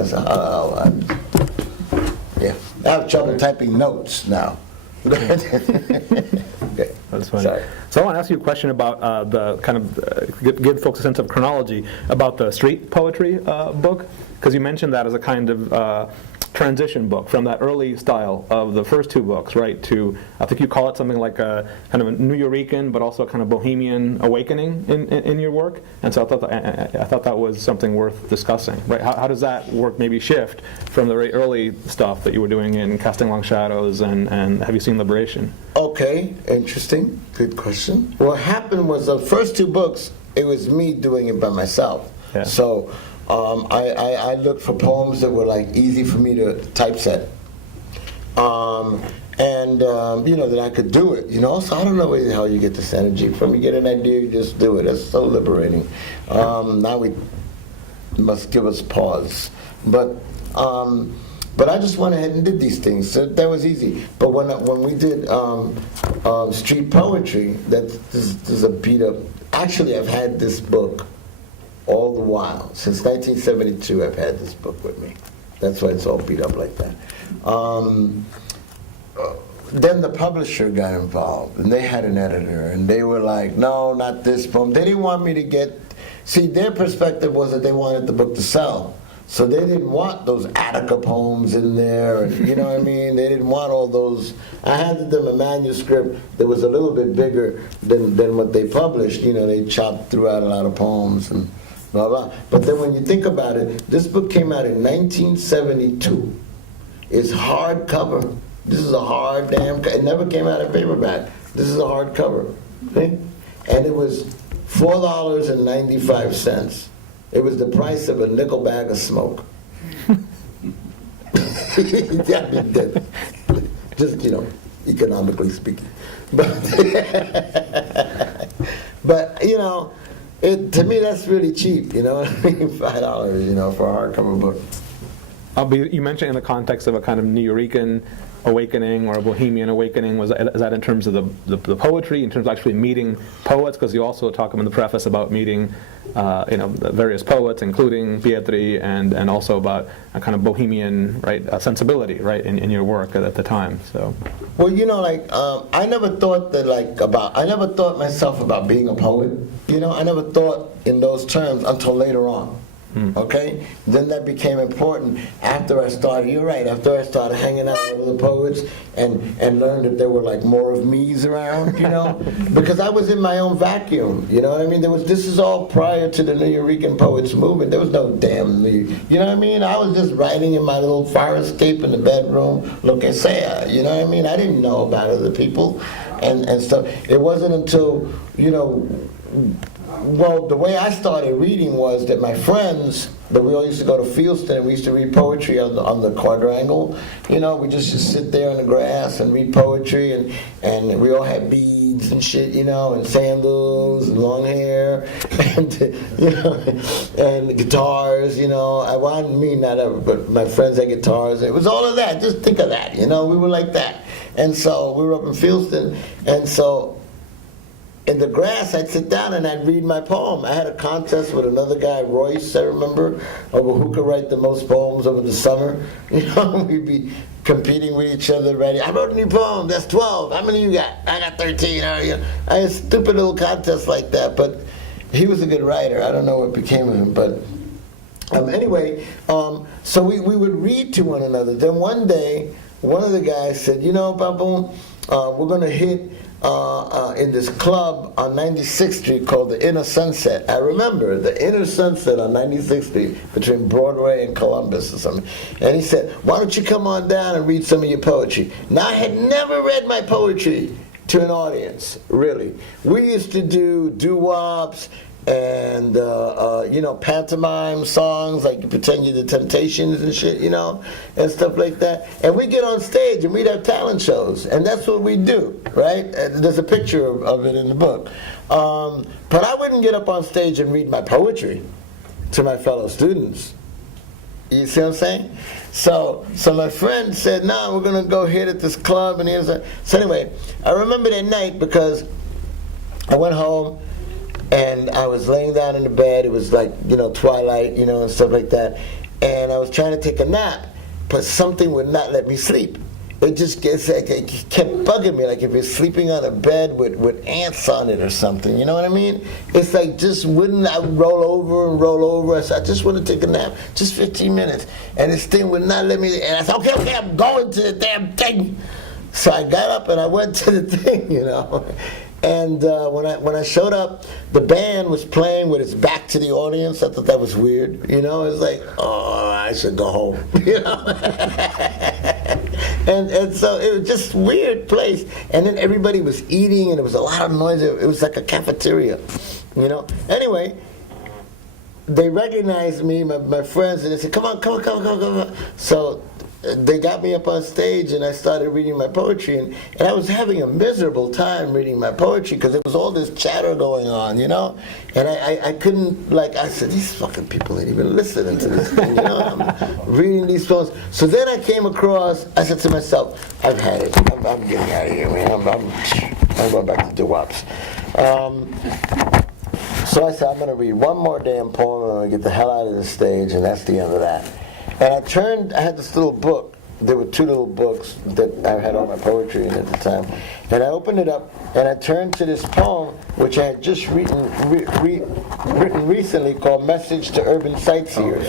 Yeah. I have trouble typing notes now. Okay, that's funny. Sorry. So I want to ask you a question about the kind of give folks a sense of chronology about the street poetry book, because you mentioned that as a kind of transition book from that early style of the first two books, right, to, I think you call it something like a kind of a Nuyorican, but also a kind of bohemian awakening in your work. And so I thought that was something worth discussing, right? How does that work maybe shift from the very early stuff that you were doing in Casting Long Shadows and Have You Seen Liberation? Okay, interesting, good question. What happened was the first two books, it was me doing it by myself. Yeah. So I looked for poems that were like easy for me to typeset, that I could do it. So I don't know where the hell you get this energy from. You get an idea, you just do it. It's so liberating. Now we must give us pause, but I just went ahead and did these things. So that was easy. But when we did street poetry, there's a beat up. Actually, I've had this book all the while. Since 1972, I've had this book with me. That's why it's all beat up like that. Then the publisher got involved, and they had an editor, and they were like, no, not this poem. They didn't want me to get... See, their perspective was that they wanted the book to sell. So they didn't want those Attica poems in there, and you know what I mean? They didn't want all those... I handed them a manuscript that was a little bit bigger than what they published. They chopped throughout a lot of poems and blah, blah. But then when you think about it, this book came out in 1972. It's hardcover. This is a hard damn... It never came out in paperback. This is a hardcover. Okay? And it was $4.95. It was the price of a nickel bag of smoke. Just, economically speaking. But, to me that's really cheap, $5, for a hardcover book. You mentioned in the context of a kind of Nuyorican awakening or a bohemian awakening. Is that in terms of the poetry, in terms of actually meeting poets? Because you also talk in the preface about meeting various poets, including Pietri, and also about a kind of bohemian, right, sensibility, right, in your work at the time. So, well, I never thought I never thought myself about being a poet. I never thought in those terms until later on. Okay? Then that became important after I started, you're right, after I started hanging out with other poets and learned that there were like more of me's around, you know? Because I was in my own vacuum, you know what I mean? This is all prior to the Nuyorican Poets Movement. There was no damn me, you know what I mean? I was just writing in my little fire escape in the bedroom, lo que sea, you know what I mean? I didn't know about other people and stuff. It wasn't until, you know, well, the way I started reading was that my friends, that we all used to go to Fieldston and we used to read poetry on the quadrangle. You know, we just sit there in the grass and read poetry, and we all had beads and shit, you know, and sandals and long hair, and you know, and guitars, you know. Me not ever, but my friends had guitars. It was all of that. Just think of that, you know. We were like that, and so we were up in Fieldston, and so. In the grass, I'd sit down and I'd read my poem. I had a contest with another guy, Royce, I remember, over who could write the most poems over the summer. You know, we'd be competing with each other, writing, I wrote a new poem, that's 12. How many you got? I got 13. You know, I had a stupid little contest like that, but he was a good writer. I don't know what became of him, but anyway, so we would read to one another. Then one day, one of the guys said, you know, Papo, we're going to hit in this club on 96th Street called the Inner Sunset. I remember the Inner Sunset on 96th Street between Broadway and Columbus or something. And he said, why don't you come on down and read some of your poetry? Now, I had never read my poetry to an audience, really. We used to do doo-wops and you know, pantomime songs, like you pretend you're the Temptations and shit, you know, and stuff like that. And we get on stage and we'd have talent shows, and that's what we do, right? There's a picture of it in the book. But I wouldn't get up on stage and read my poetry to my fellow students. You see what I'm saying? So my friend said, no, we're going to go hit at this club. And he was like, so anyway, I remember that night because I went home, and I was laying down in the bed. It was like, you know, twilight, you know, and stuff like that. And I was trying to take a nap, but something would not let me sleep. It just gets like, it kept bugging me, like if you're sleeping on a bed with ants on it or something. You know what I mean? It's like just wouldn't I roll over and roll over. I said, I just want to take a nap, just 15 minutes. And this thing would not let me. And I said, okay, I'm going to the damn thing. So I got up and I went to the thing, you know. And when I showed up, the band was playing with its back to the audience. I thought that was weird, you know. It was like, oh, I should go home, you know. and so it was just a weird place. And then everybody was eating, and there was a lot of noise. It was like a cafeteria, you know. Anyway, they recognized me, my friends, and they said, come on. So they got me up on stage and I started reading my poetry, and I was having a miserable time reading my poetry because there was all this chatter going on, you know, and I couldn't, like, I said, these fucking people ain't even listening to this thing, you know, I'm reading these poems. So then I came across, I said to myself, I've had it, I'm getting out of here, man, I'm going back to doo-wops. So I said, I'm going to read one more damn poem and I'm going to get the hell out of the stage, and that's the end of that. And I had this little book. There were two little books that I had all my poetry in at the time. And I opened it up, and I turned to this poem, which I had just written recently, called Message to Urban Sightseers.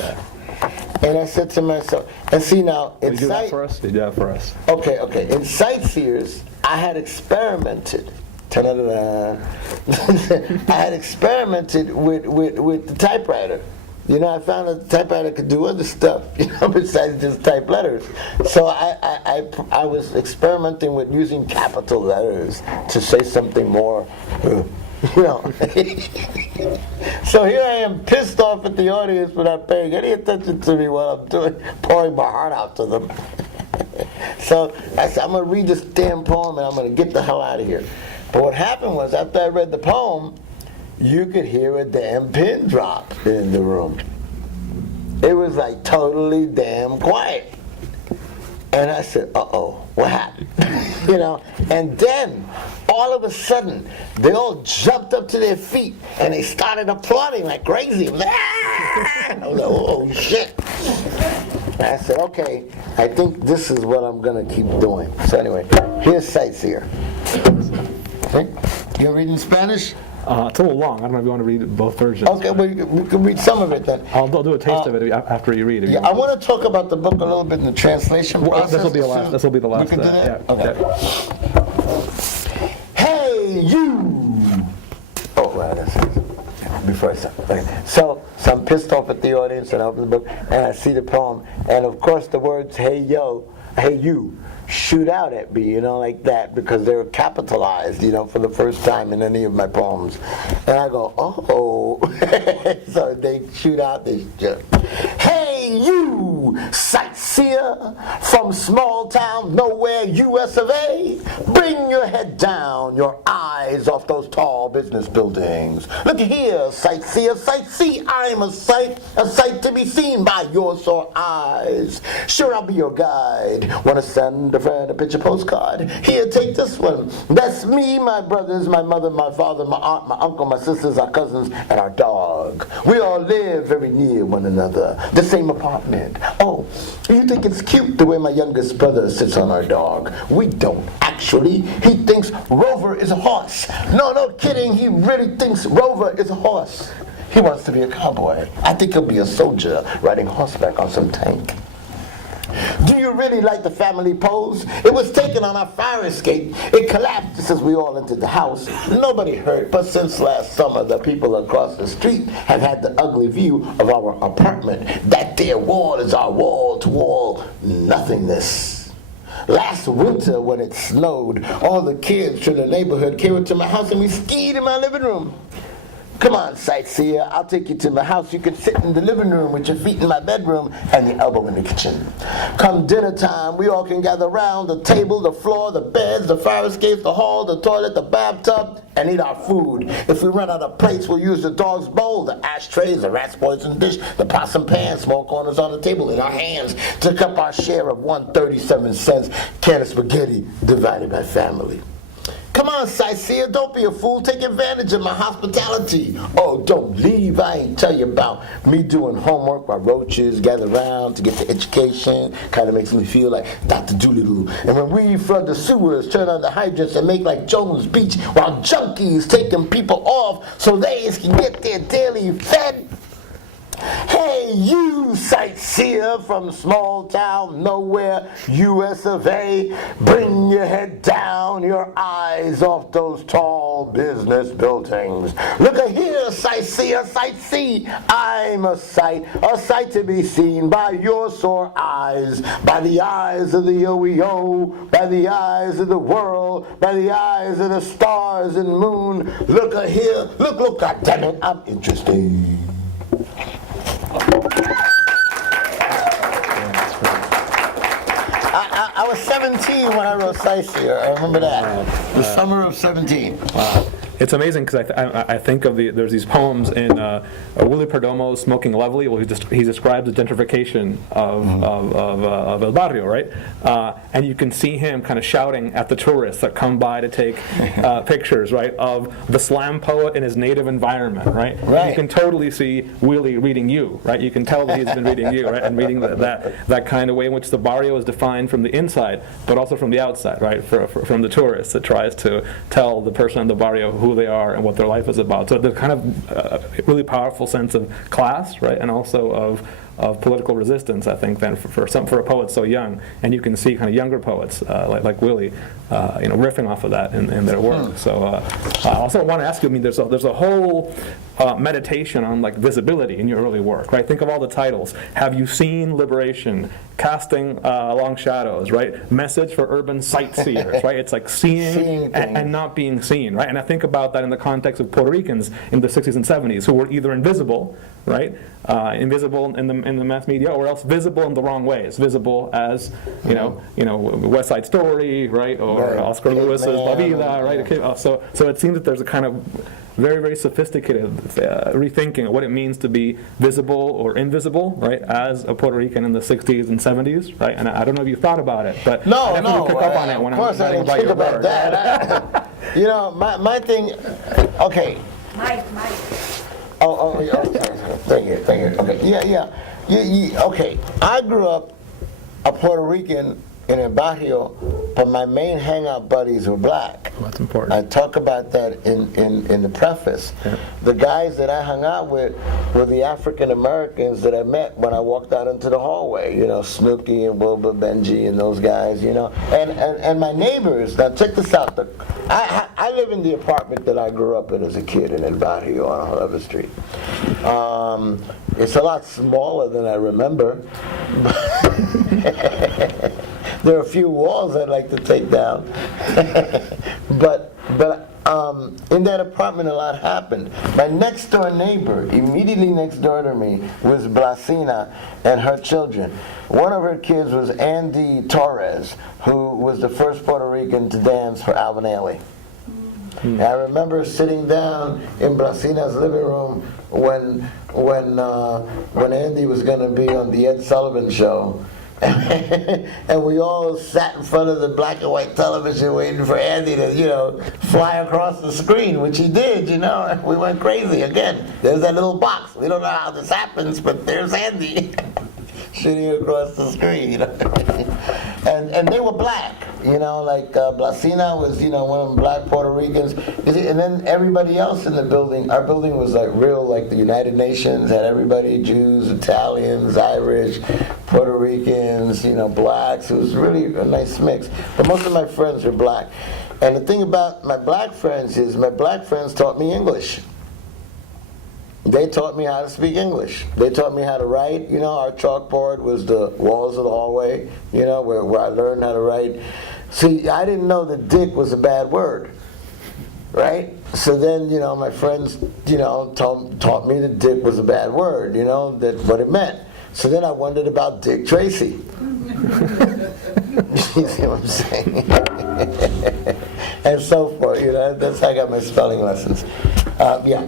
And I said to myself, and see now, in Did you do that for us? Did you do that for us? Okay. In Sightseers, I had experimented. I had experimented with the typewriter. You know, I found that the typewriter could do other stuff, you know, besides just type letters. So I was experimenting with using capital letters to say something more, you know. So here I am, pissed off at the audience for not paying any attention to me while I'm pouring my heart out to them. So I said, I'm going to read this damn poem and I'm going to get the hell out of here. But what happened was, after I read the poem, you could hear a damn pin drop in the room. It was like totally damn quiet. And I said, uh-oh, what happened? You know, and then all of a sudden, they all jumped up to their feet and they started applauding like crazy. It was like, ah! I was like, oh shit. And I said, okay, I think this is what I'm gonna keep doing. So anyway, here's Sightseer. Okay? You're reading Spanish? It's a little long. I don't know if you want to read both versions. Okay, we can read some of it then. I'll do a taste of it after you read it. Yeah, I want to talk about the book a little bit in the translation process. This will be the last. This will be the last. We can do that? Yeah. Okay. Hey, you! Oh, well, that's it. Before I start. Okay. So I'm pissed off at the audience, and I open the book, and I see the poem, and of course the words "Hey yo," "Hey you," shoot out at me, like that, because they're capitalized, for the first time in any of my poems. And I go, oh. So they shoot out this joke. Hey, you, sightseer from small town, nowhere, US of A. Bring your head down, your eyes off those tall business buildings. Look here, sightseer, sightsee. I'm a sight to be seen by your sore eyes. Sure, I'll be your guide. Want to send a friend a picture postcard? Here, take this one. That's me, my brothers, my mother, my father, my aunt, my uncle, my sisters, our cousins, and our dog. We all live very near one another. The same apartment. Oh, you think it's cute the way my youngest brother sits on our dog? We don't, actually. He thinks Rover is a horse. No kidding. He really thinks Rover is a horse. He wants to be a cowboy. I think he'll be a soldier riding horseback on some tank. Do you really like the family pose? It was taken on our fire escape. It collapsed just as we all entered the house. Nobody hurt, but since last summer, the people across the street have had the ugly view of our apartment. That there wall is our wall-to-wall nothingness. Last winter, when it snowed, all the kids from the neighborhood came into my house and we skied in my living room. Come on, sightseer, I'll take you to my house. You can sit in the living room with your feet in my bedroom and your elbow in the kitchen. Come dinner time, we all can gather around the table, the floor, the beds, the fire escapes, the hall, the toilet, the bathtub, and eat our food. If we run out of plates, we'll use the dog's bowl, the ashtrays, the rat's poison dish, the possum pan, small corners on the table in our hands to cup our share of 137 cents can of spaghetti divided by family. Come on, sightseer, don't be a fool. Take advantage of my hospitality. Oh, don't leave. I ain't tell you about me doing homework while roaches gather around to get the education. Kind of makes me feel like Dr. Doolittle. And when we flood the sewers, turn on the hydrants and make like Jones Beach while junkies taking people off so they can get their daily fed. Hey, you sightseer from small town, nowhere, US of A. Bring your head down, your eyes off those tall business buildings. Look here, sightseer, sightsee. I'm a sight to be seen by your sore eyes, by the eyes of the OEO, by the eyes of the world, by the eyes of the stars and moon. Look here, look, goddammit, I'm interested. I was 17 when I wrote Sightseer. I remember that. The summer of 17. It's amazing because I think of there's these poems in Willie Perdomo's Smoking Lovely. Well, he describes the gentrification of El Barrio, right? And you can see him kind of shouting at the tourists that come by to take pictures, right, of the slam poet in his native environment, right? Right. You can totally see Willie reading you, right? You can tell that he's been reading you, right, and reading that kind of way in which the barrio is defined from the inside, but also from the outside, right? From the tourist that tries to tell the person in the barrio who they are and what their life is about. So the kind of really powerful sense of class, right, and also of political resistance, I think, then for a poet so young, and you can see kind of younger poets like Willie, riffing off of that in their work. So I also want to ask you. I mean, there's a whole meditation on like visibility in your early work, right? Think of all the titles. Have you seen Liberation? Casting Long Shadows, right? Message for Urban Sightseers, right? It's like seeing and not being seen, right? And I think about that in the context of Puerto Ricans in the 60s and 70s who were either invisible, right? Invisible in the mass media, or else visible in the wrong ways. Visible as, West Side Story, right? Or Oscar Lewis's La Vida, right? Okay. So it seems that there's a kind of very, very sophisticated rethinking of what it means to be visible or invisible, right, as a Puerto Rican in the 60s and 70s, right? And I don't know if you thought about it, but I definitely pick up on it when I'm writing about your work. That. My thing, okay. Mike. Oh, thank you. Okay, yeah. Okay, I grew up a Puerto Rican in El Barrio, but my main hangout buddies were black. That's important. I talk about that in the preface. Yeah. The guys that I hung out with were the African Americans that I met when I walked out into the hallway. You know, Snooky and Wilbur Benji and those guys. You know, and my neighbors. Now check this out. I live in the apartment that I grew up in as a kid in El Barrio on 11th Street. It's a lot smaller than I remember. There are a few walls I'd like to take down. but in that apartment a lot happened. My next door neighbor, immediately next door to me, was Blasina and her children. One of her kids was Andy Torres, who was the first Puerto Rican to dance for Albany. I remember sitting down in Blasina's living room when Andy was going to be on the Ed Sullivan Show. And we all sat in front of the black and white television waiting for Andy to, you know, fly across the screen, which he did, you know, and we went crazy. Again, there's that little box. We don't know how this happens, but there's Andy shooting across the screen, you know. And they were black, you know, like Blasina was, you know, one of them black Puerto Ricans. And then everybody else in the building, our building was like real, like the United Nations, had everybody, Jews, Italians, Irish, Puerto Ricans, you know, blacks. It was really a nice mix. But most of my friends were black. And the thing about my black friends is my black friends taught me English. They taught me how to speak English. They taught me how to write. You know, our chalkboard was the walls of the hallway, you know, where I learned how to write. See, I didn't know that dick was a bad word, right? So then, you know, my friends, you know, taught me that dick was a bad word, you know, that what it meant. So then I wondered about Dick Tracy. You see what I'm saying? And so forth, you know, that's how I got my spelling lessons. Yeah,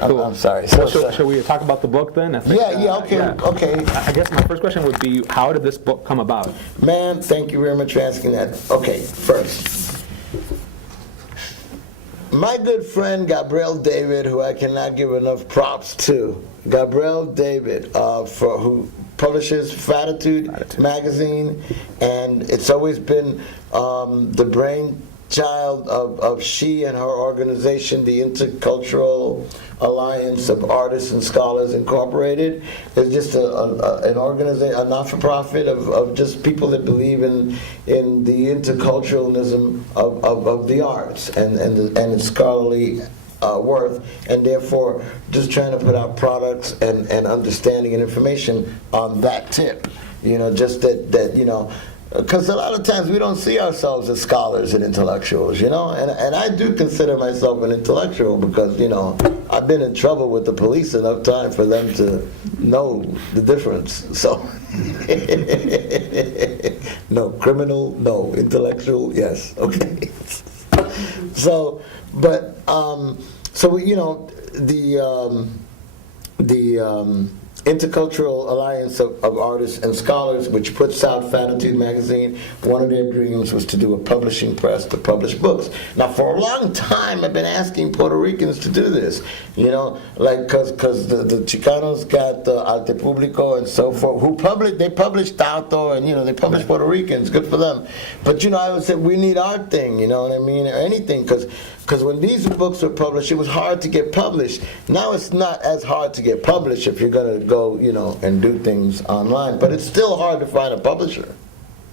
I'm sorry. So, shall we talk about the book then? I think, Okay. I guess my first question would be, how did this book come about? Man, thank you very much for asking that. Okay, first, my good friend Gabriel David, who I cannot give enough props to, Gabriel David, who publishes Fatitude magazine, and it's always been the brainchild of she and her organization, the Intercultural Alliance of Artists and Scholars Incorporated. It's just an organization, a not-for-profit of just people that believe in the interculturalism of the arts and its scholarly worth, and therefore just trying to put out products and understanding and information on that tip. You know, just that you know, because a lot of times we don't see ourselves as scholars and intellectuals, you know, and I do consider myself an intellectual because, you know, I've been in trouble with the police enough time for them to know the difference. So, no criminal, no intellectual, yes, okay. So, but so you know, the Intercultural Alliance of Artists and Scholars, which puts out Fatitude magazine, one of their dreams was to do a publishing press to publish books. Now, for a long time, I've been asking Puerto Ricans to do this, you know, like, because the Chicanos got Arte Público and so forth, they published Auto, and, you know, they published Puerto Ricans, good for them. But, you know, I would say we need our thing, you know what I mean, or anything, because when these books were published, it was hard to get published. Now it's not as hard to get published if you're going to go, you know, and do things online. But it's still hard to find a publisher,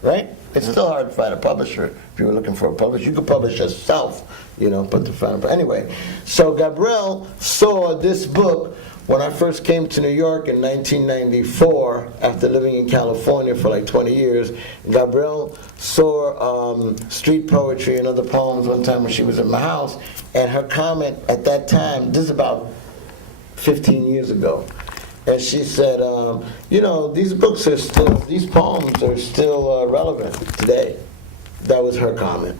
right? It's still hard to find a publisher if you were looking for a publisher. You could publish yourself, you know, but to find a... Anyway, so Gabriel saw this book when I first came to New York in 1994, after living in California for like 20 years. Gabrielle saw street poetry and other poems one time when she was in my house, and her comment at that time, this is about 15 years ago, and she said, you know, these poems are still relevant today. That was her comment.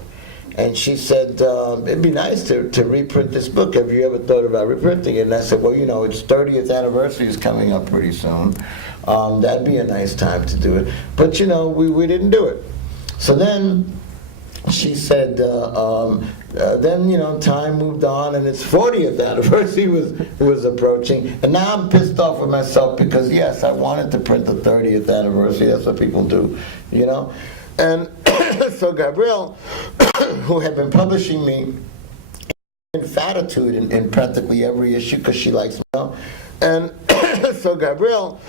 And she said, it'd be nice to reprint this book. Have you ever thought about reprinting it? And I said, well, you know, its 30th anniversary is coming up pretty soon. That'd be a nice time to do it. But, you know, we didn't do it. So then she said, then, you know, time moved on, and its 40th anniversary was approaching. And now I'm pissed off with myself because, yes, I wanted to print the 30th anniversary. That's what people do, you know. And so Gabrielle, who had been publishing me Infatitude in practically every issue because she likes me. And so Gabrielle,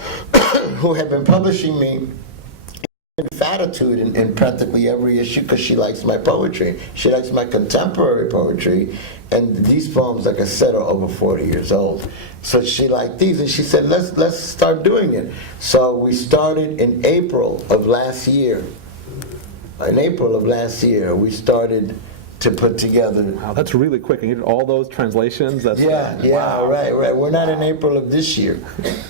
who had been publishing me Infatitude in practically every issue because she likes my poetry. She likes my contemporary poetry. And these poems, like I said, are over 40 years old. So she liked these, and she said, let's start doing it. So we started in April of last year. In April of last year, we started to put together. Wow, that's really quick. And you did all those translations? That's Wow. Right. We're not in April of this year.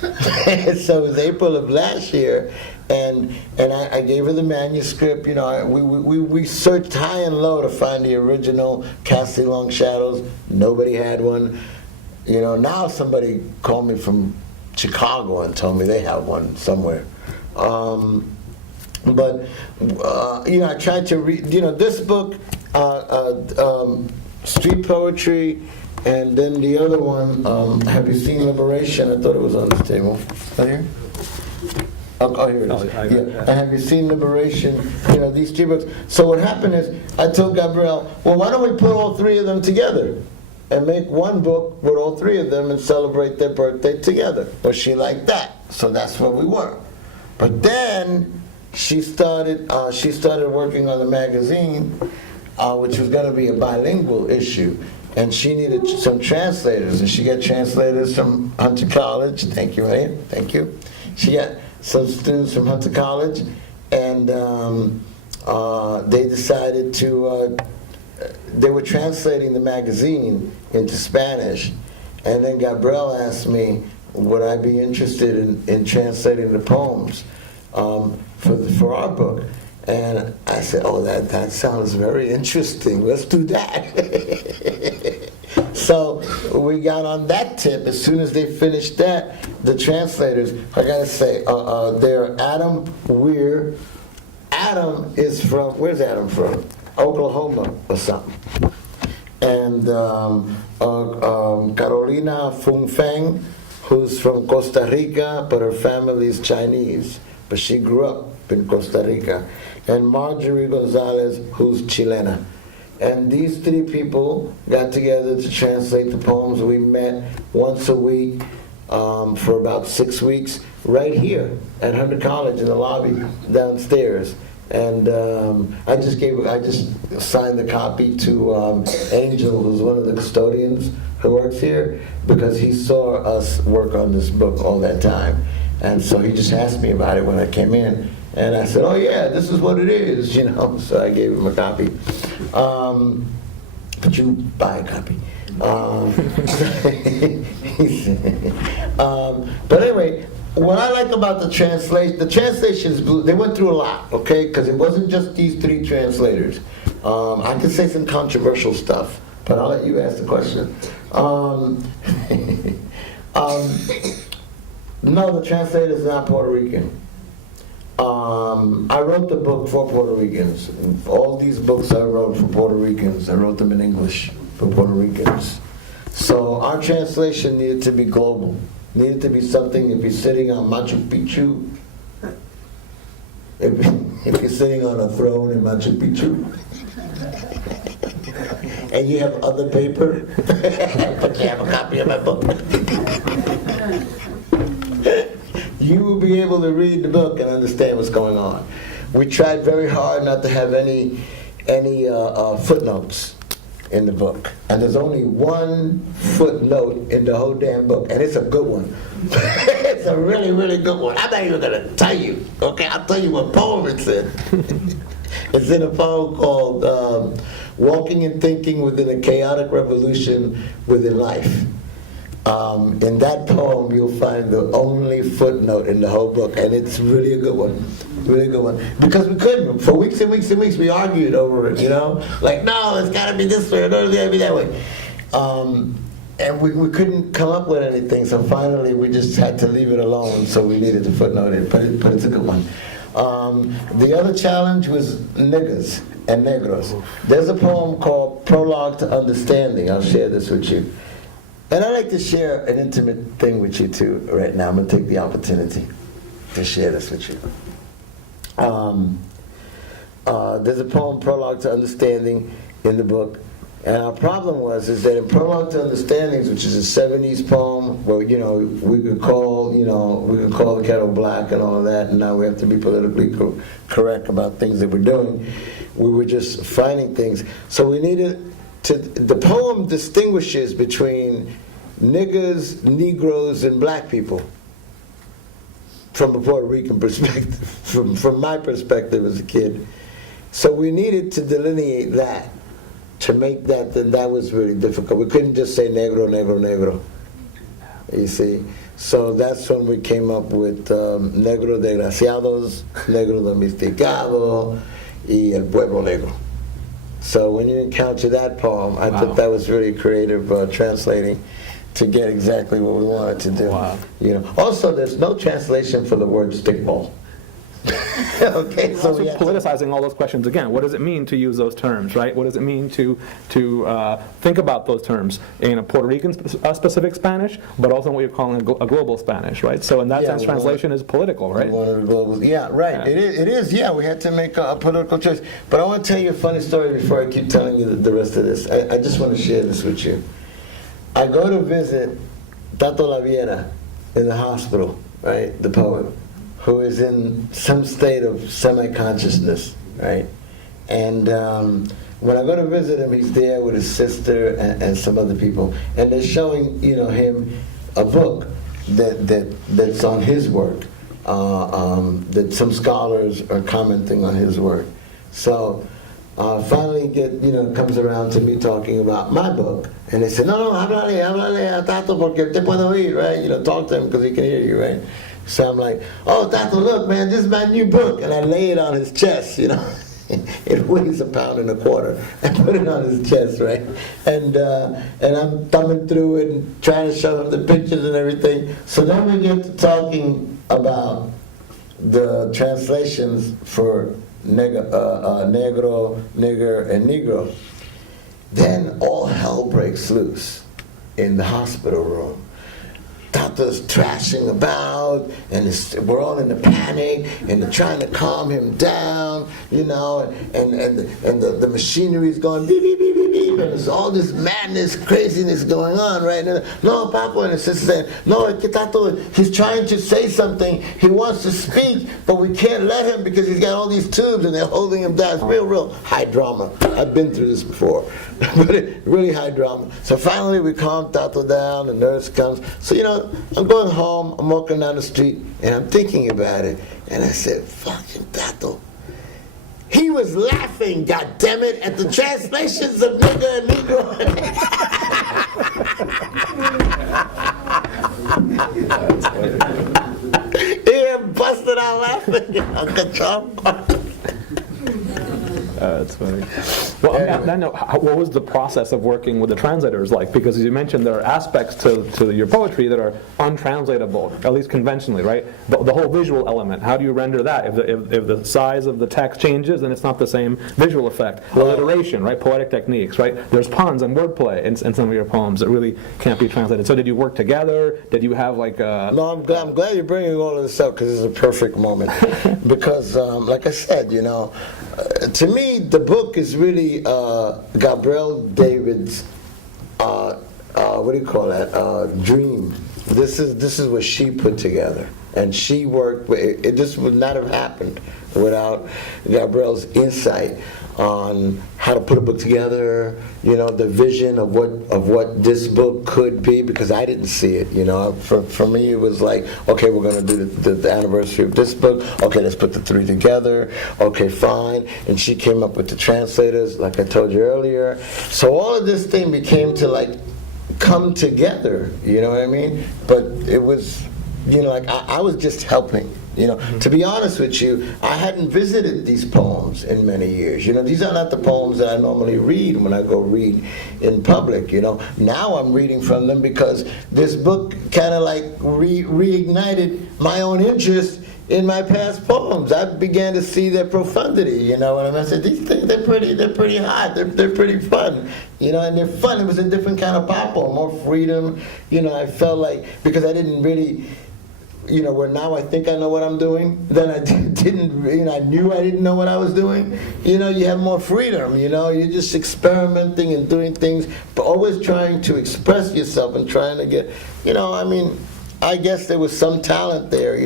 So it was April of last year, and I gave her the manuscript. You know, we searched high and low to find the original Casting Long Shadows. Nobody had one. You know, now somebody called me from Chicago and told me they have one somewhere. But you know, I tried to read. You know, this book. Street poetry, and then the other one, Have You Seen Liberation? I thought it was on this table. Right here? Oh, here it is. Yeah. And Have You Seen Liberation? You know, these 3 books. So what happened is, I told Gabrielle, well, why don't we put all 3 of them together and make one book with all 3 of them and celebrate their birthday together? Well, she liked that, so that's what we were. But then she started working on the magazine, which was going to be a bilingual issue, and she needed some translators, and she got translators from Hunter College. Thank you, Ryan. Thank you. She got some students from Hunter College, and they decided to. They were translating the magazine into Spanish, and then Gabrielle asked me, would I be interested in translating the poems for our book? And I said, oh, that sounds very interesting. Let's do that. So we got on that tip. As soon as they finished that, the translators, I got to say, they're Adam Weir. Adam is from, where's Adam from? Oklahoma or something. And Carolina Fung Feng, who's from Costa Rica, but her family is Chinese. But she grew up in Costa Rica. And Marjorie Gonzalez, who's Chilena. And these 3 people got together to translate the poems. We met once a week for about 6 weeks right here at Hunter College in the lobby downstairs. And I just signed the copy to Angel, who's one of the custodians who works here, because he saw us work on this book all that time. And so he just asked me about it when I came in. And I said, oh yeah, this is what it is, you know. So I gave him a copy. But you buy a copy. But anyway, what I like about the translations, they went through a lot, okay? Because it wasn't just these 3 translators. I could say some controversial stuff, but I'll let you ask the question. No, the translator is not Puerto Rican. I wrote the book for Puerto Ricans. All these books I wrote for Puerto Ricans. I wrote them in English for Puerto Ricans. So our translation needed to be global. Needed to be something, if you're sitting on Machu Picchu, if you're sitting on a throne in Machu Picchu, and you have other paper, but you have a copy of my book, you will be able to read the book and understand what's going on. We tried very hard not to have any footnotes in the book. And there's only one footnote in the whole damn book, and it's a good one. It's a really, really good one. I'm not even going to tell you, okay? I'll tell you what poem it's in. It's in a poem called Walking and Thinking Within a Chaotic Revolution Within Life. In that poem, you'll find the only footnote in the whole book, and it's really a good one. Really good one. Because we couldn't. For weeks and weeks and weeks, we argued over it, you know? Like, no, it's got to be this way, or no, it's got to be that way. And we couldn't come up with anything, so finally we just had to leave it alone, so we needed to footnote it, but it's a good one. The other challenge was niggas and negros. There's a poem called Prologue to Understanding. I'll share this with you. And I'd like to share an intimate thing with you too right now. I'm going to take the opportunity to share this with you. there's a poem, Prologue to Understanding, in the book. And our problem is that in Prologue to Understandings, which is a 70s poem, where, we could call the kettle black and all of that, and now we have to be politically correct about things that we're doing. We were just finding things. So we needed to, the poem distinguishes between niggers, Negroes, and black people from a Puerto Rican perspective, from my perspective as a kid. So we needed to delineate that. To make that, then that was really difficult. We couldn't just say negro, negro, negro. You see? So that's when we came up with negro desgraciados, negro domesticado, y el pueblo negro. So when you encounter that poem, I thought that was really creative translating to get exactly what we wanted to do. Wow. Also, there's no translation for the word stickball. Okay, so also politicizing all those questions again. What does it mean to use those terms, right? What does it mean to think about those terms in a Puerto Rican specific Spanish, but also in what you're calling a global Spanish, right? So in that sense, translation is political, right? One of the global, yeah, right. Yeah. It is. Yeah, we had to make a political choice. But I want to tell you a funny story before I keep telling you the rest of this. I just want to share this with you. I go to visit Tato Laviera in the hospital, right? The poet, who is in some state of semi-consciousness, right? And when I go to visit him, he's there with his sister and some other people, and they're showing, him a book that's on his work, that some scholars are commenting on his work. So finally comes around to me talking about my book, and they said, no, háblale a Tato porque él te puede oír, right? Talk to him because he can hear you, right? So I'm like, oh, Tato, look, man, this is my new book. And I lay it on his chest, It weighs 1.25 pounds. I put it on his chest, right? And I'm thumbing through it and trying to show him the pictures and everything. So then we get to talking about the translations for negro, nigger, and negro. Then all hell breaks loose in the hospital room. Tato's trashing about, and we're all in a panic, and they're trying to calm him down, and the machinery's going beep, beep, beep, beep, beep, and there's all this madness, craziness going on, right? And, no, Papa, and his sister saying, no, Tato, he's trying to say something, he wants to speak, but we can't let him because he's got all these tubes, and they're holding him down. It's real high drama. I've been through this before, but really high drama. So finally we calm Tato down, the nurse comes. So, I'm going home, I'm walking down the street, and I'm thinking about it. And I said, fucking Tato. He was laughing, goddammit, at the translations of nigger and negro. He busted out laughing on the chalkboard. That's funny. Well, I know, what was the process of working with the translators like? Because as you mentioned, there are aspects to your poetry that are untranslatable, at least conventionally, right? The whole visual element, how do you render that? If the size of the text changes, then it's not the same visual effect. Alliteration, right? Poetic techniques, right? There's puns and wordplay in some of your poems that really can't be translated. So did you work together? Did you have like a... No, I'm glad you're bringing all of this up because it's a perfect moment. Because, like I said, to me, the book is really Gabrielle David's dream. This is what she put together, and she worked. This would not have happened without Gabrielle's insight on how to put a book together. The vision of what this book could be, because I didn't see it. For me, it was like, okay, we're going to do the anniversary of this book. Okay, let's put the 3 together. Okay, fine. And she came up with the translators, like I told you earlier. So all of this thing became to come together. You know what I mean? But it was, I was just helping. To be honest with you, I hadn't visited these poems in many years. These are not the poems that I normally read when I go read in public. Now I'm reading from them because this book kind of reignited my own interest in my past poems. I began to see their profundity. And I said, these things, they're pretty hot. They're pretty fun. And they're fun. It was a different kind of pop poem, more freedom. I felt like, because I didn't really. where now I think I know what I'm doing, then I didn't, I knew I didn't know what I was doing. You have more freedom, you're just experimenting and doing things, but always trying to express yourself and trying to get, I guess there was some talent there,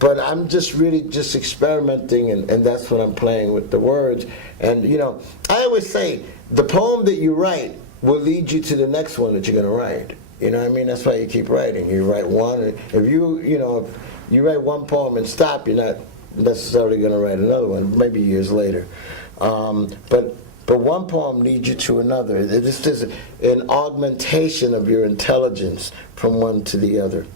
but I'm just really just experimenting, and that's what I'm playing with the words. And, I always say, the poem that you write will lead you to the next one that you're going to write. That's why you keep writing. You write one, and if you write one poem and stop, you're not necessarily going to write another one, maybe years later. But one poem leads you to another. This is an augmentation of your intelligence from one to the other.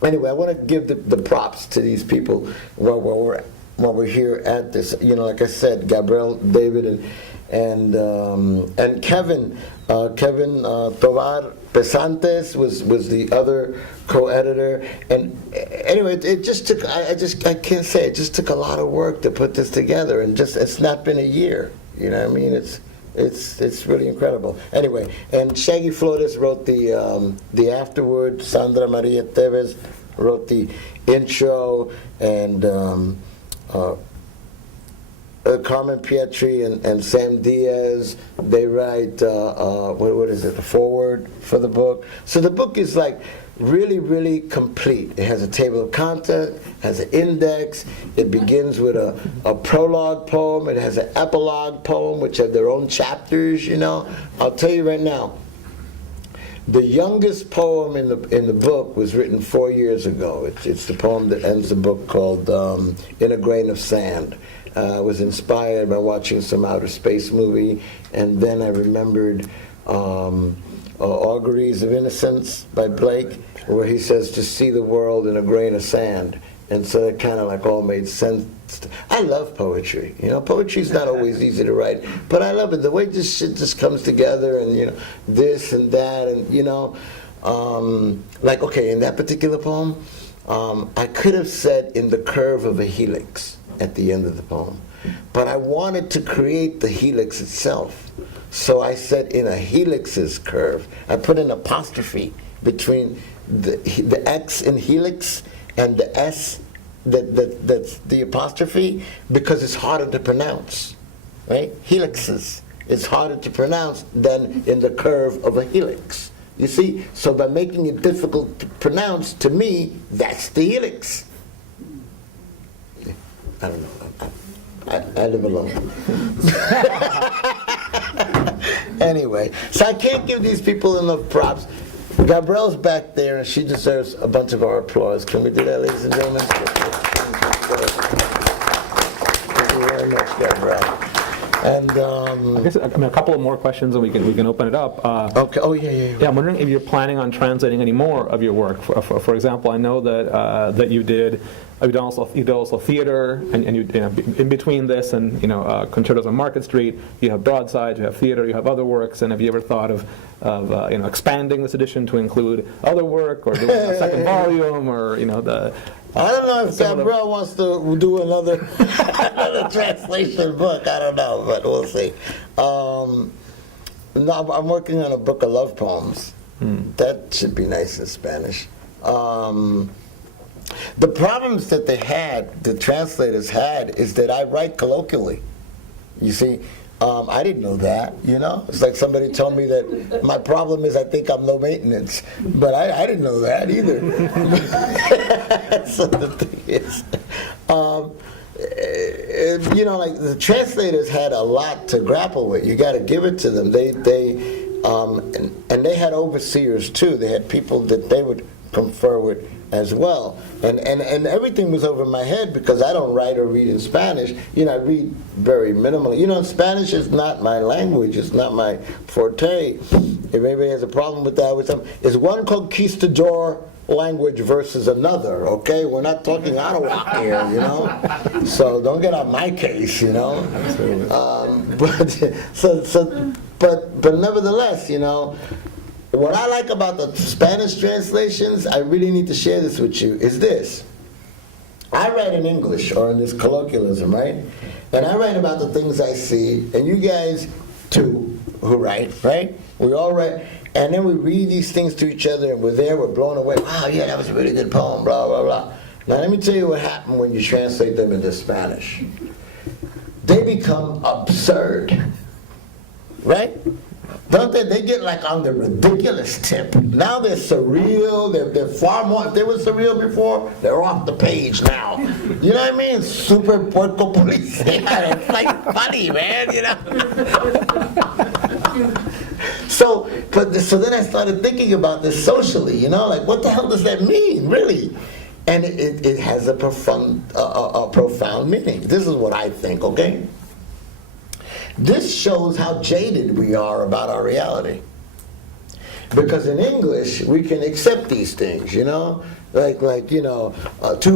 Anyway, I want to give the props to these people while we're here at this. Like I said, Gabriel, David, and Kevin Tovar Pesantes was the other co-editor. And anyway, it just took, I can't say, it just took a lot of work to put this together, and it's not been a year. It's really incredible. Anyway, and Shaggy Flores wrote the afterword. Sandra Maria Tevez wrote the intro, and Carmen Pietri and Sam Diaz, they write what is it? The foreword for the book. So the book is like really, really complete. It has a table of content, has an index. It begins with a prologue poem. It has an epilogue poem, which have their own chapters. I'll tell you right now, the youngest poem in the book was written 4 years ago. It's the poem that ends the book, called "In a Grain of Sand." I was inspired by watching some outer space movie, and then I remembered Auguries of Innocence by Blake, where he says to see the world in a grain of sand. And so it kind of like all made sense. I love poetry. Poetry's not always easy to write, but I love it. The way this shit just comes together, and this and that, and like, okay, in that particular poem, I could have said in the curve of a helix at the end of the poem, but I wanted to create the helix itself. So I said in a helix's curve. I put an apostrophe between the X in helix and the S that's the apostrophe, because it's harder to pronounce, right? Helixes is harder to pronounce than in the curve of a helix. You see? So by making it difficult to pronounce, to me, that's the helix. I don't know. I live alone. Anyway, so I can't give these people enough props. Gabrielle's back there, and she deserves a bunch of our applause. Can we do that, ladies and gentlemen? Thank you very much, Gabrielle. And I guess a couple of more questions, and we can open it up. Okay. Oh yeah. Yeah, I'm wondering if you're planning on translating any more of your work. For example, I know that you did also theater, and you in between this and Concertos on Market Street, you have Broadside, you have theater, you have other works. And have you ever thought of expanding this edition to include other work, or doing a second volume, or the? I don't know if Gabrielle wants to do another translation book. I don't know, but we'll see. No, I'm working on a book of love poems. That should be nice in Spanish. The problems that the translators had, is that I write colloquially. You see, I didn't know that, It's like somebody told me that my problem is I think I'm low maintenance. But I didn't know that either. So the thing is, like the translators had a lot to grapple with. You got to give it to them. And they had overseers too. They had people that they would confer with as well, and everything was over my head, because I don't write or read in Spanish. I read very minimally. Spanish is not my language. It's not my forte. If anybody has a problem with that, with them, is one conquistador language versus another. Okay, we're not talking Arawak here, So don't get on my case, But nevertheless, what I like about the Spanish translations, I really need to share this with you, is this. I write in English, or in this colloquialism, right? And I write about the things I see, and you guys too, who write, right? We all write. And then we read these things to each other, and we're blown away. Wow, yeah, that was a really good poem, blah, blah, blah. Now, let me tell you what happened when you translate them into Spanish. They become absurd, right? Don't they? They get like on the ridiculous tip. Now they're surreal. They're far more. If they were surreal before, they're off the page now. You know what I mean? Super Puerto Police. It's like funny, man. You know. So then I started thinking about this socially. You know, like what the hell does that mean, really? And it has a profound meaning. This is what I think. Okay. This shows how jaded we are about our reality. Because in English, we can accept these things, you know? Like 2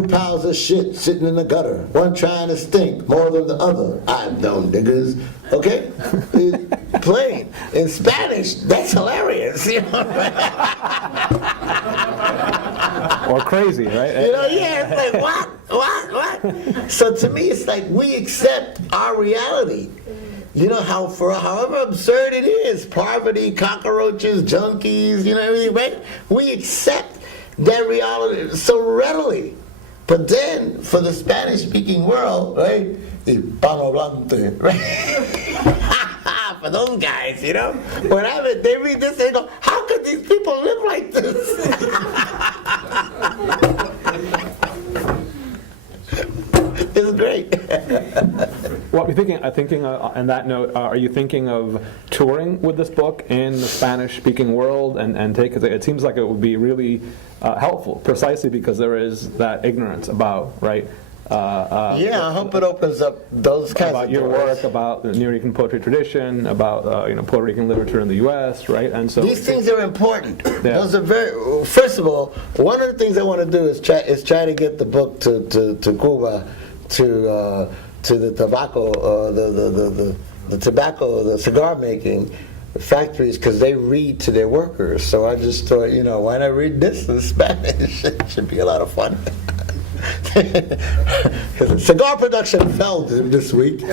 piles of shit sitting in the gutter, one trying to stink more than the other. I've known niggas, okay? Plain. In Spanish, that's hilarious, you know? Or crazy, right? You know, yeah, it's like, what? So to me, it's like we accept our reality. You know, however absurd it is, poverty, cockroaches, junkies, you know, everything, right? We accept that reality so readily. But then, for the Spanish-speaking world, right, hispanohablante, right? For those guys, you know, they read this, they go, how could these people live like this? It's great. Well, thinking on that note, are you thinking of touring with this book in the Spanish-speaking world and take it? Seems like it would be really helpful, precisely because there is that ignorance about, right? Yeah, I hope it opens up those kinds about of your doors. work, about the Nuyorican poetry tradition, about Puerto Rican literature in the U.S., right? And so these things are important. Yeah. Those are very. First of all, one of the things I want to do is try to get the book to Cuba, to the tobacco, the cigar making factories, because they read to their workers. So I just thought, why not read this in Spanish? It should be a lot of fun. Cigar production fell this week.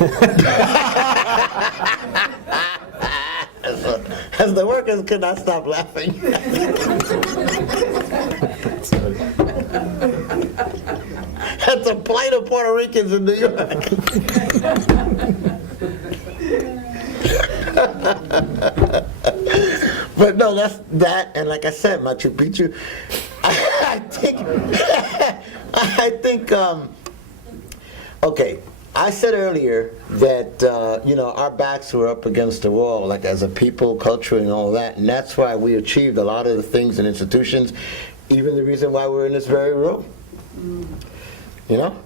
As the workers could not stop laughing. That's the plight of Puerto Ricans in New York. But no, that's that, and like I said, Machu Picchu. I think. Okay, I said earlier that our backs were up against the wall, like as a people, culturally, and all that, and that's why we achieved a lot of the things and institutions. Even the reason why we're in this very room.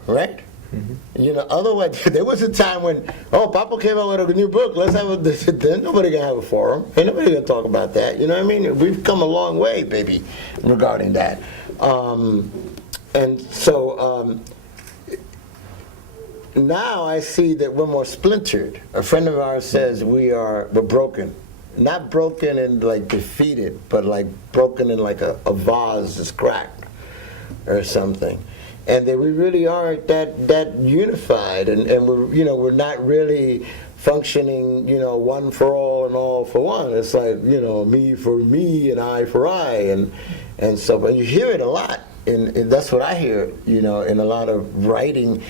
Right? Mm-hmm. Otherwise, there was a time when, Papa came out with a new book, let's have then nobody gonna have a forum. Ain't nobody gonna talk about that. You know what I mean? We've come a long way, baby, regarding that. And so now I see that we're more splintered. A friend of ours says we're broken. Not broken and like defeated, but like broken in like a vase that's cracked or something. And that we really aren't that unified, and we're not really functioning, one for all and all for one. It's like, me for me and I for I, and so, but you hear it a lot, and that's what I hear, in a lot of writing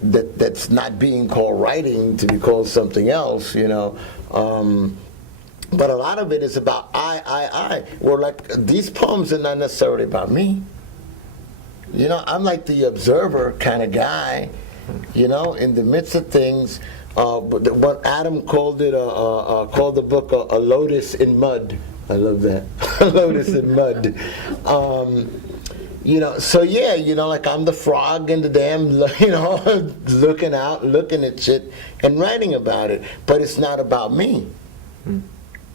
that's not being called writing to be called something else, But a lot of it is about I. Well, like, these poems are not necessarily about me. I'm like the observer kind of guy, in the midst of things. What Adam called it, called the book a lotus in mud. I love that, a lotus in mud. So yeah, like I'm the frog in the dam, looking out, looking at shit and writing about it. But it's not about me.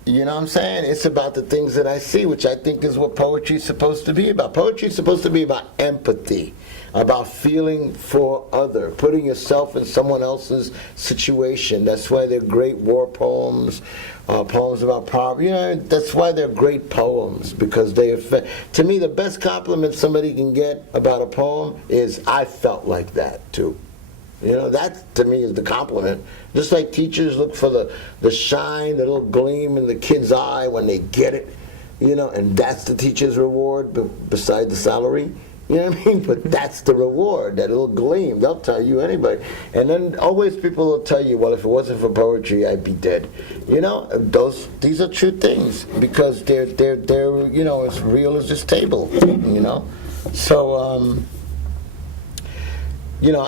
You know what I'm saying? It's about the things that I see, which I think is what poetry's supposed to be about. Poetry's supposed to be about empathy, about feeling for other, putting yourself in someone else's situation. That's why they're great war poems, poems about poverty. That's why they're great poems, because they affect. To me, the best compliment somebody can get about a poem is, I felt like that too. You know, that to me is the compliment. Just like teachers look for the shine, the little gleam in the kid's eye when they get it, you know, and that's the teacher's reward beside the salary. You know what I mean? But that's the reward, that little gleam. They'll tell you, anybody. And then always people will tell you, well, if it wasn't for poetry, I'd be dead. You know, these are true things because they're you know, as real as this table, you know. So, you know,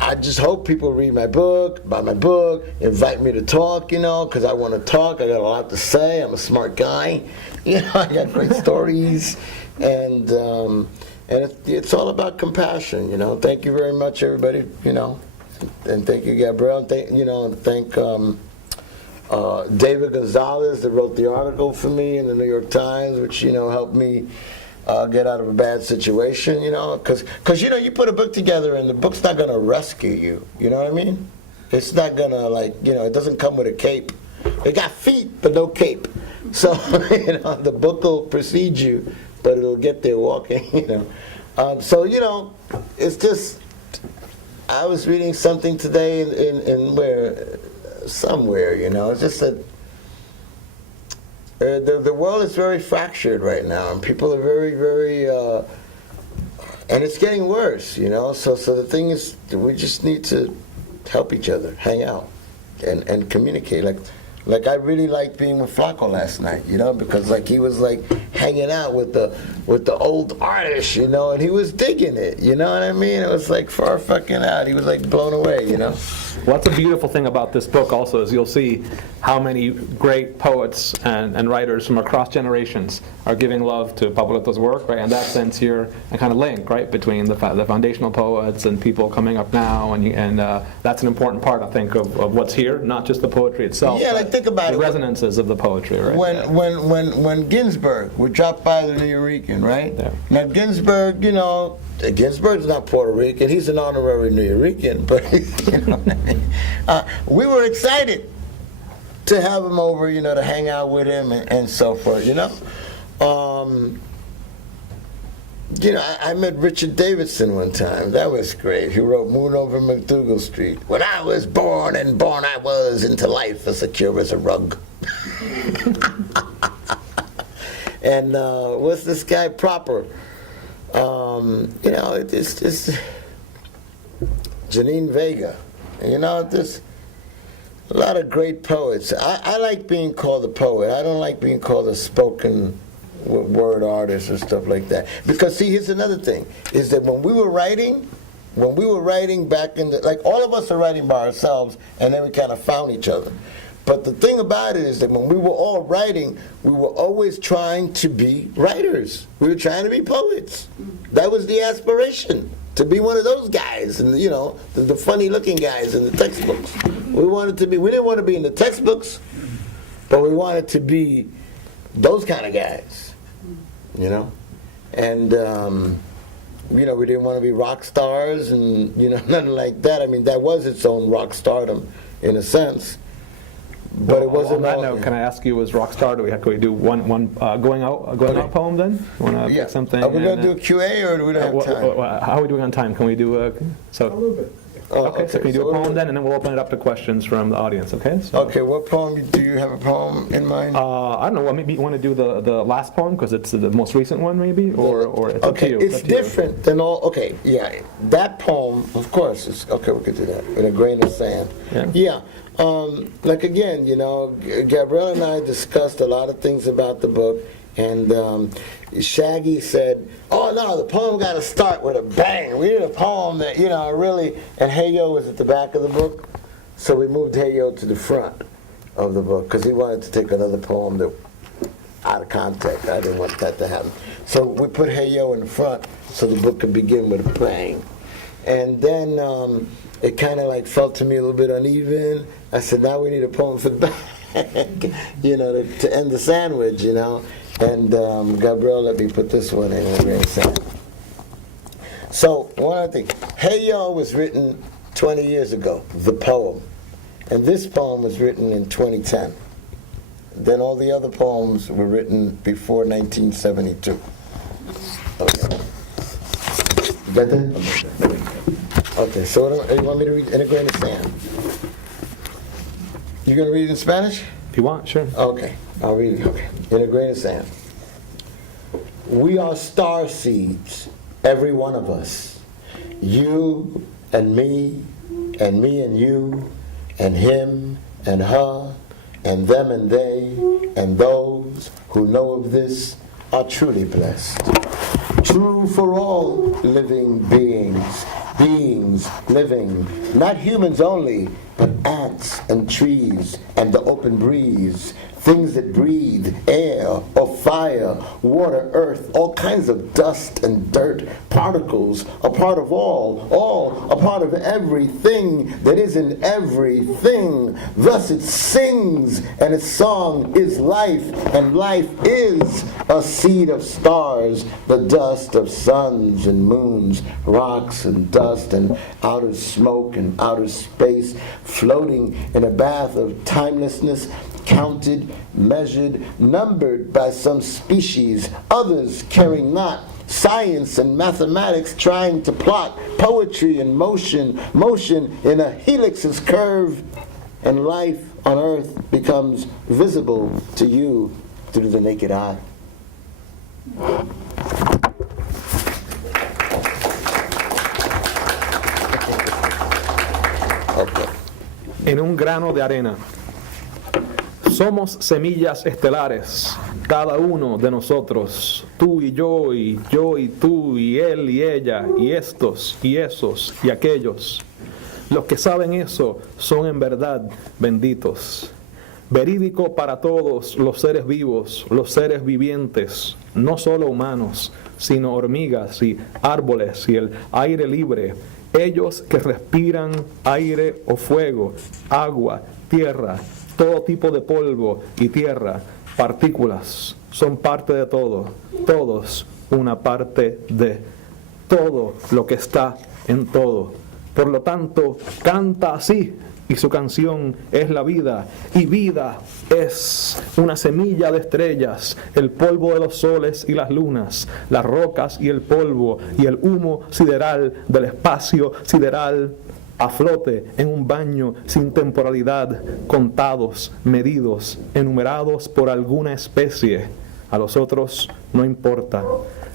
I just hope people read my book, buy my book, invite me to talk, you know, because I want to talk. I got a lot to say. I'm a smart guy. You know, I got great stories. And it's all about compassion, you know. Thank you very much, everybody, you know. And thank you, Gabrielle. And thank David Gonzalez that wrote the article for me in the New York Times, which, you know, helped me get out of a bad situation, you know. Because, you know, you put a book together and the book's not going to rescue you, you know what I mean? It's not going to, like, you know, it doesn't come with a cape. It got feet, but no cape. So, you know, the book will precede you, but it'll get there walking, you know. So, you know, it's just, I was reading something today in where, somewhere, you know, it's just that the world is very fractured right now, and people are very, very, and it's getting worse, you know. So the thing is, we just need to help each other, hang out, and communicate. Like I really liked being with Flacco last night, you know, because like he was like hanging out with the old artists, you know, and he was digging it, you know what I mean? It was like far fucking out. He was like blown away, you know. Well, that's a beautiful thing about this book also, is you'll see how many great poets and writers from across generations are giving love to Papoleto's work, right? In that sense, you're a kind of link, right, between the foundational poets and people coming up now, and that's an important part, I think, of what's here, not just the poetry itself. Yeah, like think about the resonances of the poetry, right? When Ginsberg would drop by the Nuyorican, right? Yeah. Now Ginsberg, you know, Ginsberg's not Puerto Rican. He's an honorary Nuyorican, but you know what I mean? We were excited to have him over, you know, to hang out with him and so forth, you know. You know, I met Richard Davidson one time. That was great. He wrote Moon Over McDougal Street. When I was born I was into life as secure as a rug. And what's this guy Proper? You know, it's Janine Vega. You know, there's a lot of great poets. I like being called a poet. I don't like being called a spoken word artist or stuff like that. Because see, here's another thing, is that when we were writing back in the, like all of us are writing by ourselves, and then we kind of found each other. But the thing about it is that when we were all writing, we were always trying to be writers. We were trying to be poets. That was the aspiration, to be one of those guys, and you know, the funny-looking guys in the textbooks. We didn't want to be in the textbooks, but we wanted to be those kind of guys, you know. And you know, we didn't want to be rock stars, and you know, nothing like that. I mean, that was its own rock stardom in a sense. But it wasn't. On that note, can I ask you, as rock star, can we do one going out poem then? Want to pick something? Are we going to do a QA, or do we not have time? How are we doing on time? Can we do a little bit. Okay, so can you do a poem then, and then we'll open it up to questions from the audience, okay? So, okay, what poem, do you have a poem in mind? I don't know, well, maybe you want to do the last poem, because it's the most recent one, maybe? Or it's up to you. It's different than all, okay, yeah, that poem, of course, okay, we could do that, with a grain of sand. Yeah. Like again, you know, Gabrielle and I discussed a lot of things about the book, and Shaggy said, oh no, the poem got to start with a bang. We need a poem that, you know, really, and Hey Yo was at the back of the book, so we moved Hey Yo to the front of the book, because he wanted to take another poem that out of context. I didn't want that to happen. So we put Hey Yo in the front, so the book could begin with a bang. And then it kind of like felt to me a little bit uneven. I said, now we need a poem for the back, you know, to end the sandwich, you know. And Gabrielle let me put this one in a grain sand. So one other thing, Hey Yo was written 20 years ago, the poem. And this poem was written in 2010. Then all the other poems were written before 1972. Okay. Got that? Okay, so you want me to read In a Grain of Sand? You gonna read it in Spanish? If you want, sure. Okay, I'll read it. Okay. In a Grain of Sand. We are star seeds, every one of us. You and me and you, and him and her, and them and they, and those who know of this are truly blessed. True for all living beings, beings living, not humans only, but ants and trees and the open breeze, things that breathe, air or fire, water, earth, all kinds of dust and dirt, particles, a part of all a part of everything that is in everything. Thus it sings, and its song is life, and life is a seed of stars, the dust of suns and moons, rocks and dust and outer smoke and outer space, floating in a bath of timelessness, counted, measured, numbered by some species, others caring not, science and mathematics trying to plot, poetry and motion, motion in a helix's curve, and life on earth becomes visible to you through the naked eye. Okay. En un grano de arena. Somos semillas estelares, cada uno de nosotros, tú y yo y tú y él y ella y estos y esos y aquellos. Los que saben eso son en verdad benditos. Verídico para todos los seres vivos, los seres vivientes, no solo humanos, sino hormigas y árboles y el aire libre. Ellos que respiran aire o fuego, agua, tierra, todo tipo de polvo y tierra, partículas, son parte de todo, todos una parte de todo lo que está en todo. Por lo tanto, canta así, y su canción es la vida, y vida es una semilla de estrellas, el polvo de los soles y las lunas, las rocas y el polvo, y el humo sideral del espacio sideral, a flote en un baño sin temporalidad, contados, medidos, enumerados por alguna especie. A los otros no importa.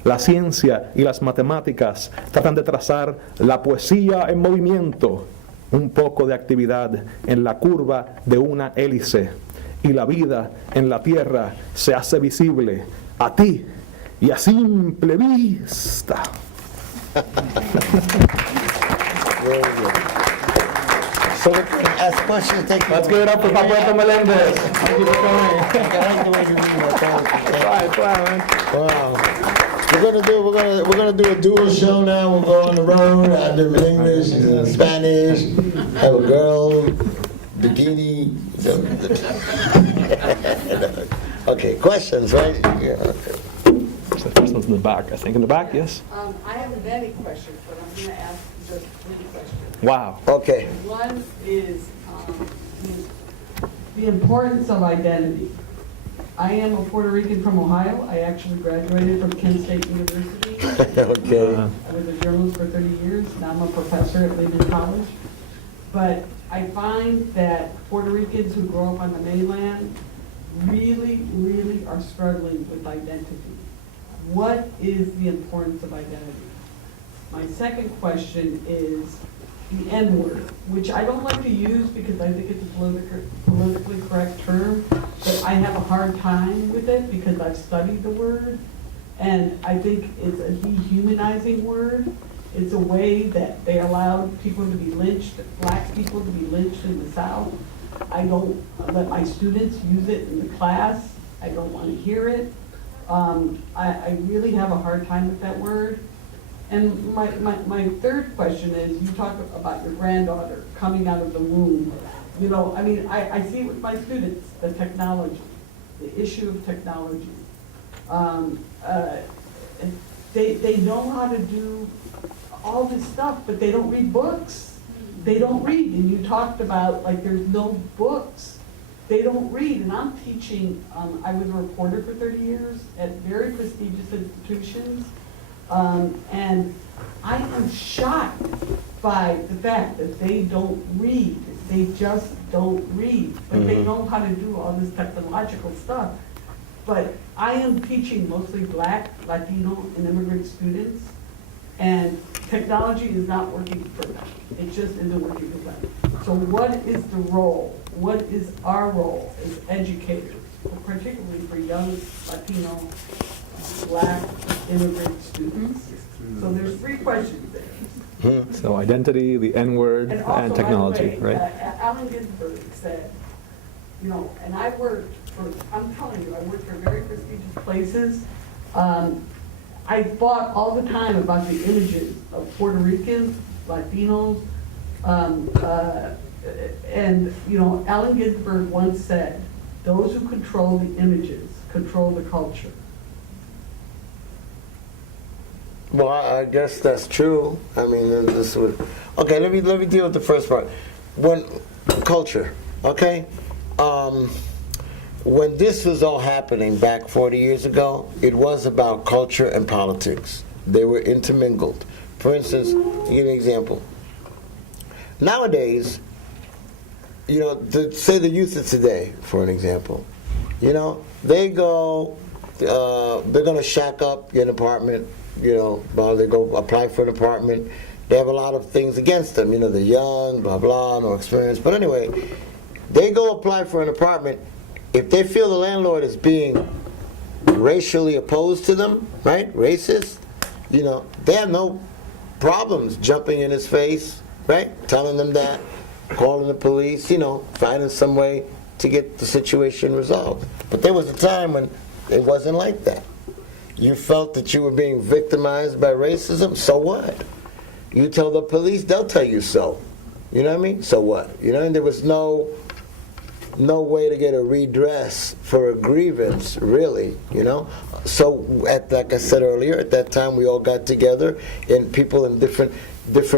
La ciencia y las matemáticas tratan de trazar la poesía en movimiento, un poco de actividad en la curva de una hélice, y la vida en la tierra se hace visible a ti y a simple vista. Very good. So we can ask questions. Take Let's give it up for Papoleto Meléndez. Thank you for coming. Wow. We're gonna do a dual show now. We'll go on the road. I do in English, in Spanish. Have a girl, bikini. Okay, questions, right? Yeah. Okay. So the first one's in the back, I think. In the back, yes? I have many questions, but I'm going to ask just 3 questions. Wow. Okay. One is the importance of identity. I am a Puerto Rican from Ohio. I actually graduated from Kent State University. Okay. I was a journalist for 30 years. Now I'm a professor at Lincoln College. But I find that Puerto Ricans who grow up on the mainland really, really are struggling with identity. What is the importance of identity? My second question is the N-word, which I don't like to use because I think it's a politically correct term, but I have a hard time with it because I've studied the word, and I think it's a dehumanizing word. It's a way that they allowed people to be lynched, black people to be lynched in the South. I don't let my students use it in the class. I don't want to hear it. I really have a hard time with that word. And my third question is, you talk about your granddaughter coming out of the womb. You know, I mean, I see it with my students, the technology, the issue of technology. They know how to do all this stuff, but they don't read books. They don't read, and you talked about, like, there's no books. They don't read, and I'm teaching, I was a reporter for 30 years at very prestigious institutions. And I am shocked by the fact that they don't read. They just don't read, but they know how to do all this technological stuff. But I am teaching mostly Black, Latino, and immigrant students, and technology is not working for them. It just isn't working for them. So what is the role? What is our role as educators, particularly for young Latino, Black, immigrant students? So there's 3 questions there. So identity, the N-word, And also, and by the technology, way, right? Allen Ginsberg said, you know, and I worked for, I'm telling you, I worked for very prestigious places. I fought all the time about the images of Puerto Ricans, Latinos, and, you know, Allen Ginsberg once said, those who control the images control the culture. Well, I guess that's true. I mean, this would. Okay, let me deal with the first part. When culture, okay, when this was all happening back 40 years ago, it was about culture and politics. They were intermingled. For instance, I'll give you an example. Nowadays, you know, say the youth of today, for an example, you know, they go, they're going to shack up, get an apartment. You know, well, they go apply for an apartment. They have a lot of things against them. You know, they're young, blah, blah, no experience. But anyway, they go apply for an apartment. If they feel the landlord is being racially opposed to them, right, racist, you know, they have no problems jumping in his face, right, telling them that, calling the police, you know, finding some way to get the situation resolved. But there was a time when it wasn't like that. You felt that you were being victimized by racism, so what? You tell the police, they'll tell you so. You know what I mean? So what? You know, and there was no way to get a redress for a grievance, really, you know? So, like I said earlier, at that time we all got together, and people in different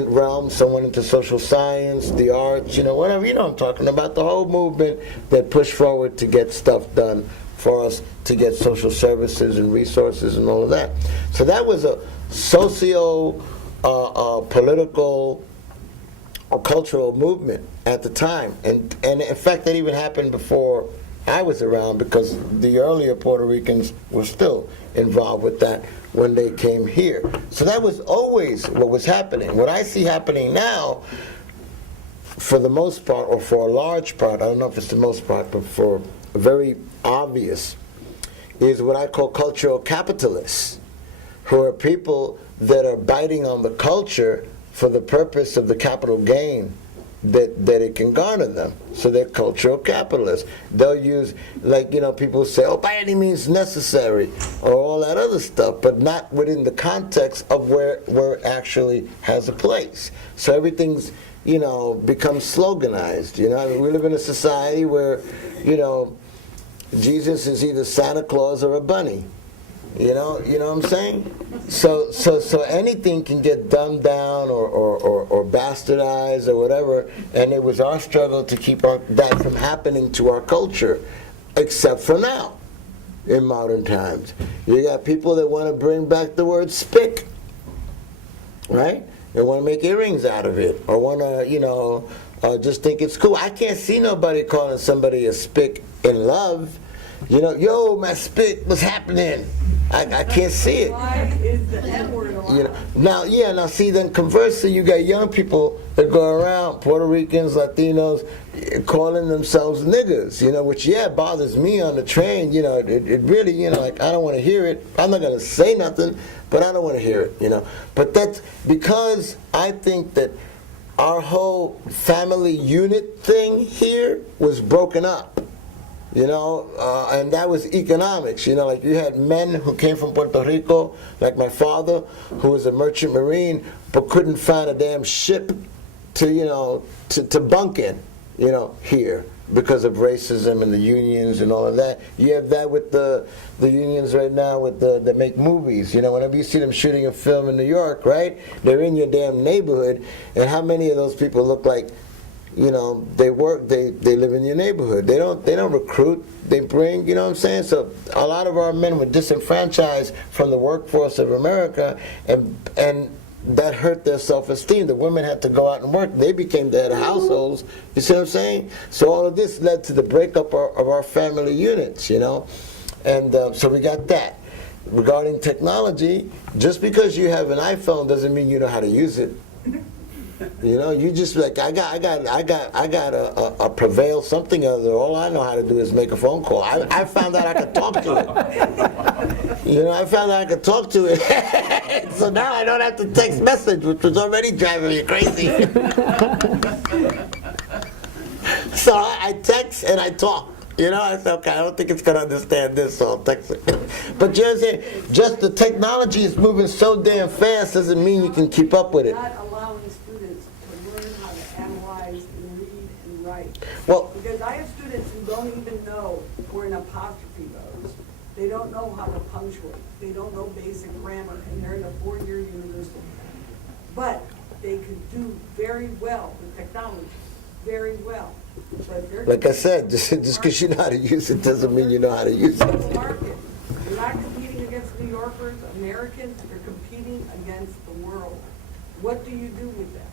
realms, someone into social science, the arts, you know, whatever, you know what I'm talking about, the whole movement that pushed forward to get stuff done for us to get social services and resources and all of that. So that was a socio-political or cultural movement at the time. And in fact, that even happened before I was around, because the earlier Puerto Ricans were still involved with that when they came here. So that was always what was happening. What I see happening now, for the most part, or for a large part, I don't know if it's the most part, but for very obvious, is what I call cultural capitalists, who are people that are biting on the culture for the purpose of the capital gain that it can garner them. So they're cultural capitalists. They'll use, like, you know, people say, oh, by any means necessary, or all that other stuff, but not within the context of where it actually has a place. So everything's, you know, becomes sloganized. You know, I mean, we live in a society where, you know, Jesus is either Santa Claus or a bunny. You know what I'm saying? So anything can get dumbed down or bastardized or whatever, and it was our struggle to keep that from happening to our culture, except for now, in modern times. You got people that want to bring back the word spick, right? They want to make earrings out of it, or want to, you know, just think it's cool. I can't see nobody calling somebody a spick in love. You know, yo, my spick, what's happening? I can't see it. Why is the N-word allowed? You know, now see, then conversely, you got young people that go around, Puerto Ricans, Latinos, calling themselves niggas, you know, which, yeah, bothers me on the train. You know, it really, you know, like, I don't want to hear it. I'm not going to say nothing, but I don't want to hear it, you know. But that's because I think that our whole family unit thing here was broken up. You know, and that was economics. You know, like you had men who came from Puerto Rico, like my father, who was a merchant marine, but couldn't find a damn ship to, you know, to bunk in, you know, here because of racism and the unions and all of that. You have that with the unions right now with that make movies. You know, whenever you see them shooting a film in New York, right, they're in your damn neighborhood, and how many of those people look like, you know, they live in your neighborhood. They don't recruit, they bring, you know what I'm saying? So a lot of our men were disenfranchised from the workforce of America, and that hurt their self-esteem. The women had to go out and work. They became the head of households. You see what I'm saying? So all of this led to the breakup of our family units, you know? And so we got that. Regarding technology, just because you have an iPhone doesn't mean you know how to use it. You know, you just like I got a Prevail something other. All I know how to do is make a phone call. I found out I could talk to it. You know, I found out I could talk to it. So now I don't have to text message, which was already driving me crazy. So I text and I talk. You know, I said, okay, I don't think it's going to understand this, so I'll text it. But you understand, just the technology is moving so damn fast doesn't mean you can keep up with it. Not allowing students to learn how to analyze and read and write. Well, Because I have students who don't even know where an apostrophe goes. They don't know how to punctuate. They don't know basic grammar, and they're in a 4-year university. But they could do very well with technology, very well. But they're like I said, just because you know how to use it doesn't mean you know how to use it. It's a market. You're not competing against New Yorkers, Americans. You're competing against the world. What do you do with that?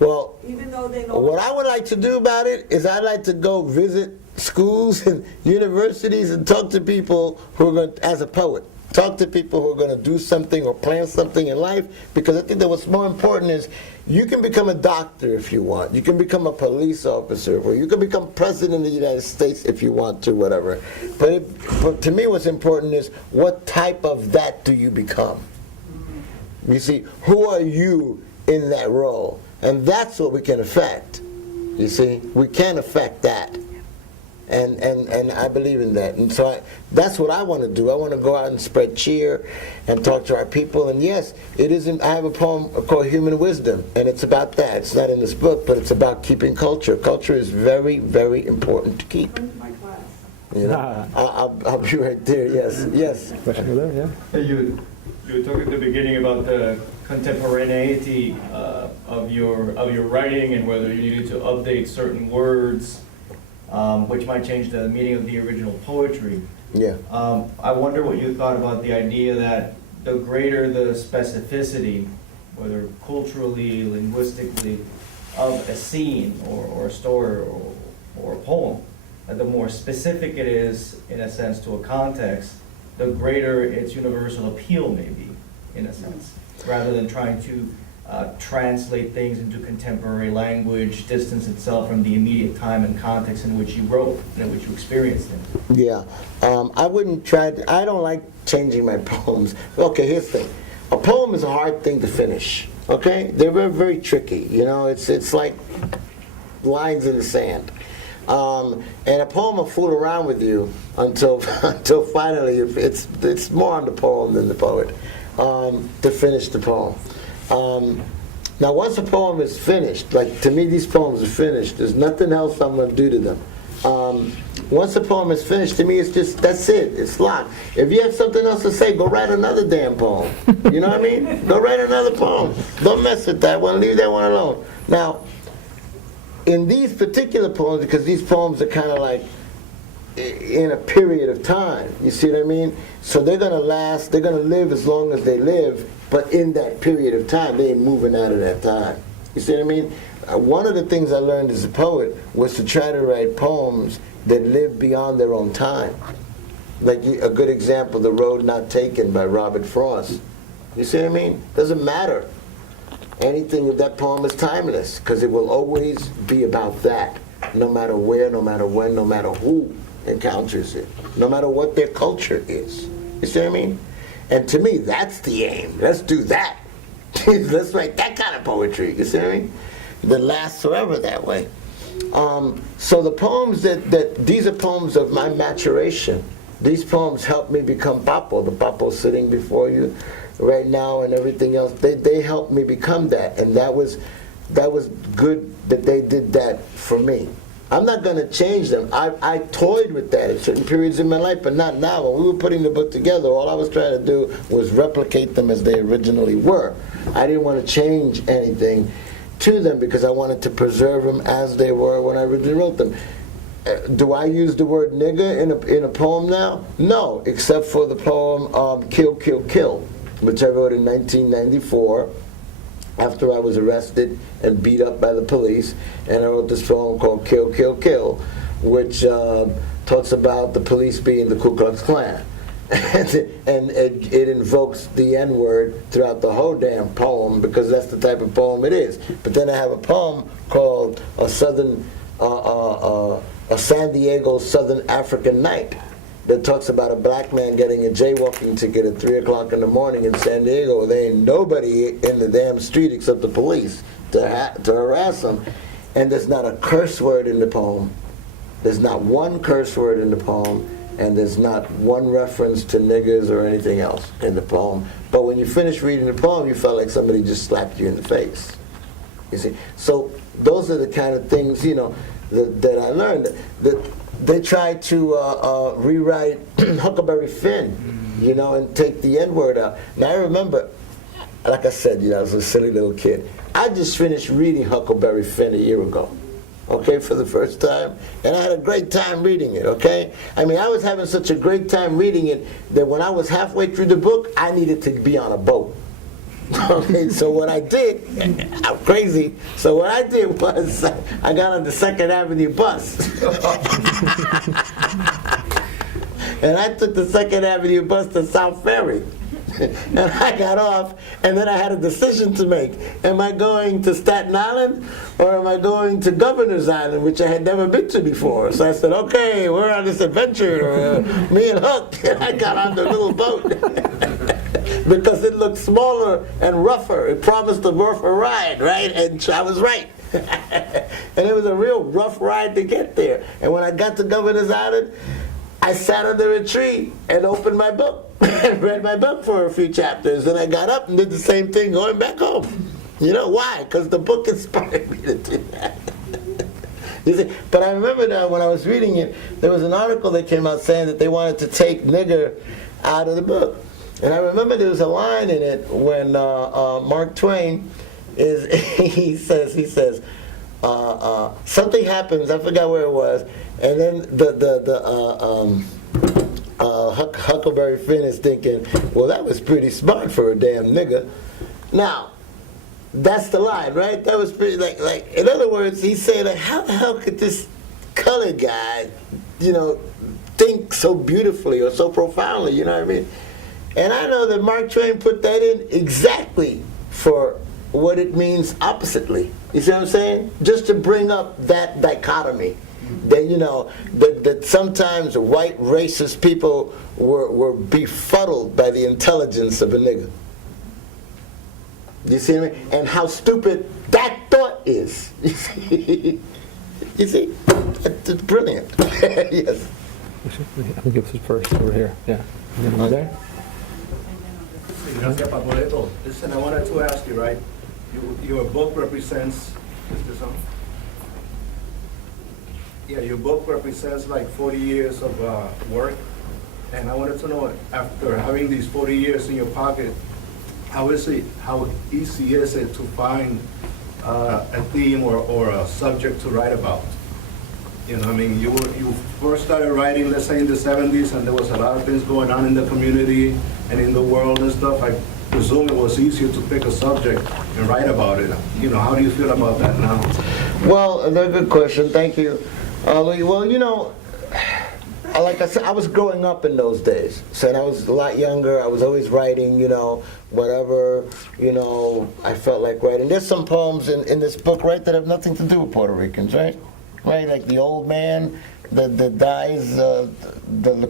Well, Even though they know what I would like to do about it is I'd like to go visit schools and universities and talk to people who are going to, as a poet, talk to people who are going to do something or plan something in life, because I think that what's more important is you can become a doctor if you want. You can become a police officer, or you can become president of the United States if you want to, whatever. But to me what's important is what type of that do you become? You see, who are you in that role? And that's what we can affect. You see, we can affect that. And I believe in that. And so that's what I want to do. I want to go out and spread cheer and talk to our people. And yes, it isn't. I have a poem called Human Wisdom, and it's about that. It's not in this book, but it's about keeping culture. Culture is very, very important to keep. come to my class. You know, I'll be right there. Yes, yes. Question there, yeah? Hey, you were talking at the beginning about the contemporaneity of your writing and whether you needed to update certain words, which might change the meaning of the original poetry. Yeah. I wonder what you thought about the idea that the greater the specificity, whether culturally, linguistically, of a scene or a story or a poem, that the more specific it is, in a sense, to a context, the greater its universal appeal may be, in a sense, rather than trying to translate things into contemporary language, distance itself from the immediate time and context in which you wrote and in which you experienced it. Yeah. I wouldn't try to, I don't like changing my poems. Okay, here's the thing. A poem is a hard thing to finish. Okay? They're very, very tricky. You know, it's like lines in the sand. And a poem will fool around with you until finally it's more on the poem than the poet to finish the poem. Now once a poem is finished, like to me these poems are finished, there's nothing else I'm going to do to them. Once a poem is finished, to me it's just, that's it, it's locked. If you have something else to say, go write another damn poem. You know what I mean? Go write another poem. Don't mess with that one, leave that one alone. Now, in these particular poems, because these poems are kind of like in a period of time, you see what I mean? So they're going to last, they're going to live as long as they live, but in that period of time, they ain't moving out of that time. You see what I mean? One of the things I learned as a poet was to try to write poems that live beyond their own time. Like a good example, The Road Not Taken by Robert Frost. You see what I mean? Doesn't matter. Anything of that poem is timeless, because it will always be about that, no matter where, no matter when, no matter who encounters it, no matter what their culture is. You see what I mean? And to me, that's the aim. Let's do that. Let's write that kind of poetry. You see what I mean? That lasts forever that way. So the poems these are poems of my maturation. These poems helped me become Papo. The Papo sitting before you right now and everything else. They helped me become that, and that was good that they did that for me. I'm not going to change them. I toyed with that at certain periods in my life, but not now. When we were putting the book together, all I was trying to do was replicate them as they originally were. I didn't want to change anything to them because I wanted to preserve them as they were when I originally wrote them. Do I use the word nigger in a poem now? No, except for the poem Kill, Kill, Kill, which I wrote in 1994. after I was arrested and beat up by the police, and I wrote this poem called Kill, Kill, Kill, which talks about the police being the Ku Klux Klan. And it invokes the N-word throughout the whole damn poem because that's the type of poem it is. But then I have a poem called a San Diego Southern African Night that talks about a black man getting a jaywalking ticket at 3 o'clock in the morning in San Diego. There ain't nobody in the damn street except the police to harass him. And there's not a curse word in the poem. There's not one curse word in the poem. And there's not one reference to niggers or anything else in the poem. But when you finish reading the poem, you felt like somebody just slapped you in the face. You see? So those are the kind of things, you know, that I learned. That they tried to rewrite Huckleberry Finn, you know, and take the N-word out. Now I remember, like I said, you know, I was a silly little kid. I just finished reading Huckleberry Finn a year ago. Okay, for the first time, and I had a great time reading it, okay? I mean, I was having such a great time reading it that when I was halfway through the book, I needed to be on a boat. Okay, so what I did, I'm crazy, so what I did was I got on the 2nd Avenue bus. And I took the 2nd Avenue bus to South Ferry. And I got off, and then I had a decision to make. Am I going to Staten Island, or am I going to Governor's Island, which I had never been to before? So I said, okay, we're on this adventure, me and Hook, and I got on the little boat. Because it looked smaller and rougher. It promised a rougher ride, right? And I was right. And it was a real rough ride to get there. And when I got to Governor's Island, I sat under a tree and opened my book and read my book for a few chapters. And I got up and did the same thing going back home. You know why? Because the book inspired me to do that. You see, but I remember now when I was reading it, there was an article that came out saying that they wanted to take nigger out of the book. And I remember there was a line in it when Mark Twain he says, something happens, I forgot where it was, and then Huckleberry Finn is thinking, well, that was pretty smart for a damn nigga. Now, that's the line, right? That was pretty, like in other words, he's saying, like, how the hell could this colored guy, you know, think so beautifully or so profoundly, you know what I mean? And I know that Mark Twain put that in exactly for what it means oppositely. You see what I'm saying? Just to bring up that dichotomy. That, you know, that sometimes white racist people were befuddled by the intelligence of a nigger. You see what I mean? And how stupid that thought is. You see? You see? It's brilliant. Yes. Let me give this first over here. Yeah. Over there? Jesús Papoleto, listen, I wanted to ask you, right? Your book represents, is this on? Yeah, your book represents like 40 years of work. And I wanted to know, after having these 40 years in your pocket, how easy is it to find a theme or a subject to write about? You know, I mean, you first started writing, let's say in the 70s, and there was a lot of things going on in the community and in the world and stuff. I presume it was easier to pick a subject and write about it. You know, how do you feel about that now? Well, another good question. Thank you. Well, you know, like I said, I was growing up in those days. So I was a lot younger. I was always writing, you know, whatever, you know, I felt like writing. There's some poems in this book, right, that have nothing to do with Puerto Ricans, right? Right, like the old man that dies the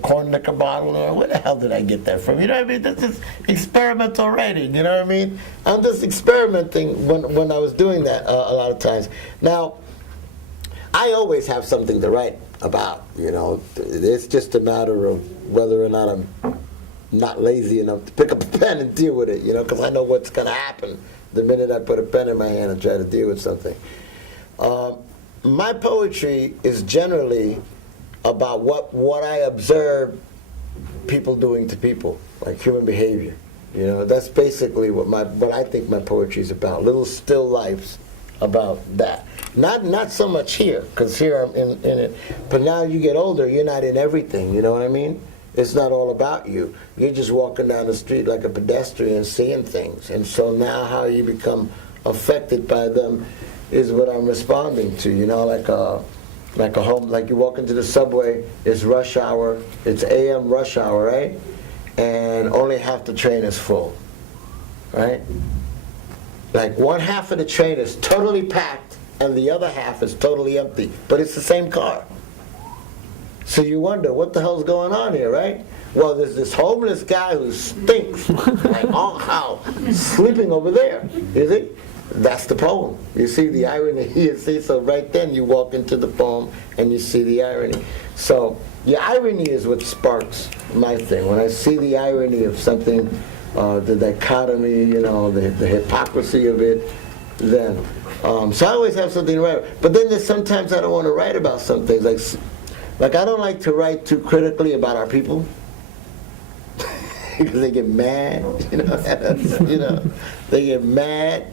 corn liquor bottle, or where the hell did I get that from? You know what I mean? This is experimental writing, you know what I mean? I'm just experimenting when I was doing that a lot of times. Now, I always have something to write about, you know. It's just a matter of whether or not I'm not lazy enough to pick up a pen and deal with it, you know, because I know what's going to happen the minute I put a pen in my hand and try to deal with something. My poetry is generally about what I observe people doing to people, like human behavior. You know, that's basically what I think my poetry is about. Little still lifes about that. Not so much here, because here I'm in it. But now you get older, you're not in everything. You know what I mean? It's not all about you. You're just walking down the street like a pedestrian, seeing things. And so now how you become affected by them is what I'm responding to. You know, like a home, like you walk into the subway, it's rush hour, it's AM rush hour, right? And only half the train is full, right? Like one half of the train is totally packed and the other half is totally empty, but it's the same car. So you wonder, what the hell's going on here, right? Well, there's this homeless guy who stinks, like, oh, how, sleeping over there, you see? That's the poem. You see the irony, you see? So right then you walk into the poem and you see the irony. So the irony is what sparks my thing. When I see the irony of something, the dichotomy, you know, the hypocrisy of it, then, so I always have something to write. But then there's sometimes I don't want to write about some things, like I don't like to write too critically about our people. Because they get mad, you know, they get mad,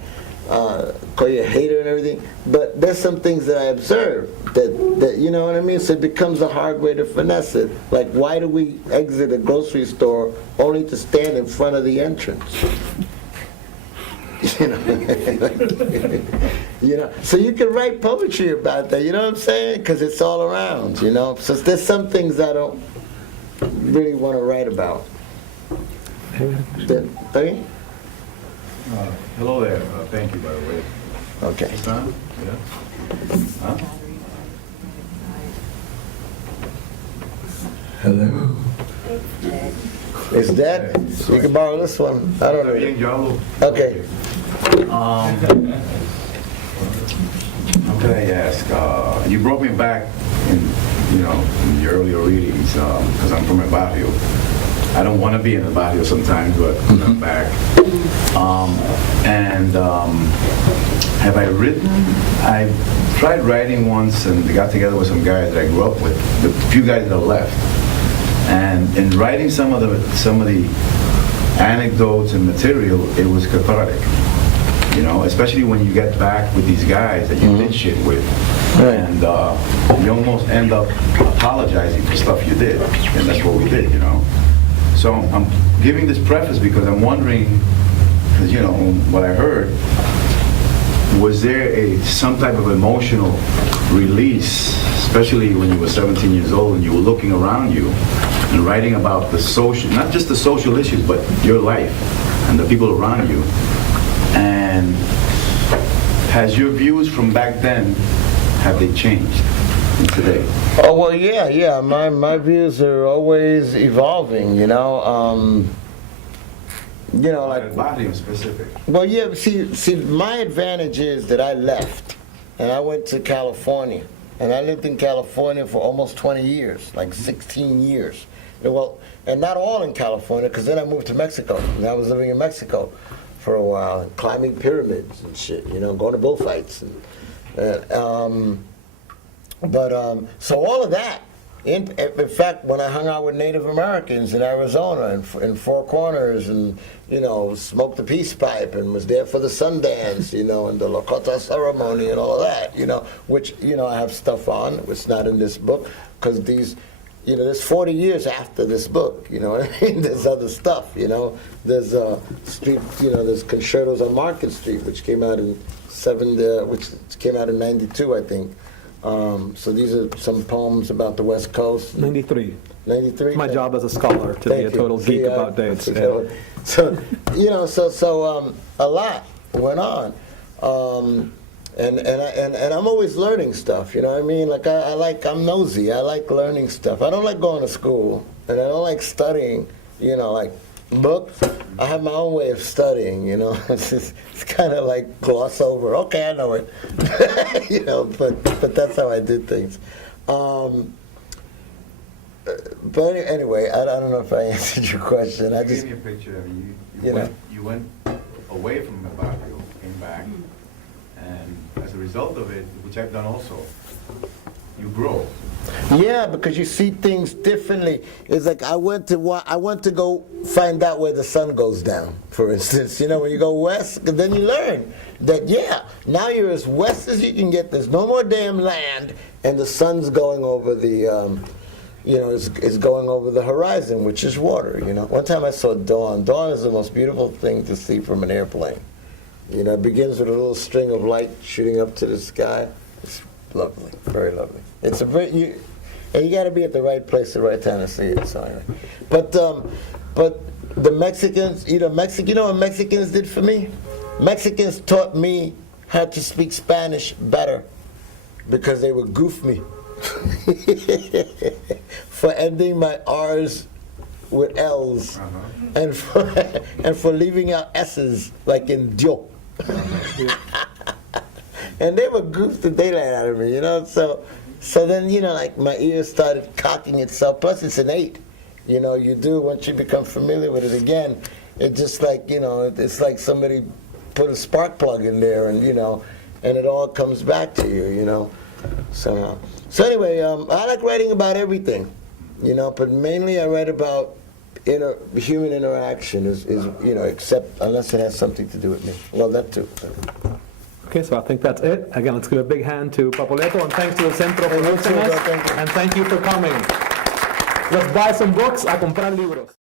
call you a hater and everything. But there's some things that I observe that you know what I mean. So it becomes a hard way to finesse it. Like, why do we exit a grocery store only to stand in front of the entrance? You know, you know. So you can write poetry about that. You know what I'm saying? Because it's all around. You know. So there's some things I don't really want to write about. Hello there. Thank you, by the way. Okay. Son? Yeah. Huh? Hello. It's dead? You can borrow this one. I don't Bien, know. yo hablo. Okay. How can I ask? You brought me back in, you know, in the earlier readings, because I'm from El Barrio. I don't want to be in El Barrio sometimes, but I'm back. Have I written? I tried writing once and got together with some guys that I grew up with, the few guys that are left. And in writing some of the anecdotes and material, it was cathartic. You know, especially when you get back with these guys that you did shit with, and you almost end up apologizing for stuff you did, and that's what we did, you know. So I'm giving this preface because I'm wondering, because you know what I heard, was there some type of emotional release, especially when you were 17 years old and you were looking around you and writing about the social, not just the social issues, but your life and the people around you. And has your views from back then, have they changed today? Oh, well, yeah. My views are always evolving, you know. You know, like Barrio specific. Well, yeah. See, my advantage is that I left, and I went to California, and I lived in California for almost 20 years, like 16 years. Well, and not all in California, because then I moved to Mexico, and I was living in Mexico for a while, and climbing pyramids and shit, you know, going to bullfights, so all of that. In fact, when I hung out with Native Americans in Arizona, in Four Corners, and you know, smoked the peace pipe, and was there for the Sundance, you know, and the Lakota ceremony, and all of that, you know, which you know I have stuff on. It's not in this book because these, you know, there's 40 years after this book. You know what I mean? There's other stuff. You know, there's street, you know, there's Concertos on Market Street, which came out in '92, I think. So these are some poems about the West Coast. 93. 93. My job as a scholar to be a total geek about dates. Yeah. So you know, so a lot went on, and I'm always learning stuff. You know what I mean? Like I'm nosy. I like learning stuff. I don't like going to school, and I don't like studying. You know, like books. I have my own way of studying. You know, it's kind of like gloss over. Okay, I know it. You know, but that's how I did things. But anyway, I don't know if I answered your question. I just gave me a picture. I mean, you went away from the barrio, came back, and as a result of it, which I've done also, you grow. Yeah, because you see things differently. It's like I went to go find out where the sun goes down, for instance. You know, when you go west, then you learn that, yeah, now you're as west as you can get. There's no more damn land, and the sun's going over the, you know, is going over the horizon, which is water, you know. One time I saw dawn. Dawn is the most beautiful thing to see from an airplane. You know, it begins with a little string of light shooting up to the sky. It's lovely, very lovely. It's a very, and you got to be at the right place at the right time to see it. So anyway, but the Mexicans, you know what Mexicans did for me? Mexicans taught me how to speak Spanish better because they would goof me for ending my R's with L's and for leaving out S's like in Dio. And they would goof the daylight out of me, you know. So then, you know, like my ears started cocking itself. Plus, it's innate. You know, you do once you become familiar with it again. It just like, you know, it's like somebody put a spark plug in there, and you know, and it all comes back to you, you know. So anyway, I like writing about everything, you know, but mainly I write about human interaction is you know, except unless it has something to do with me. Well, that too. Okay, so I think that's it. Again, let's give a big hand to Papoleto, and thanks to the Centro for hosting us, and thank you for coming. Let's buy some books, a comprar libros.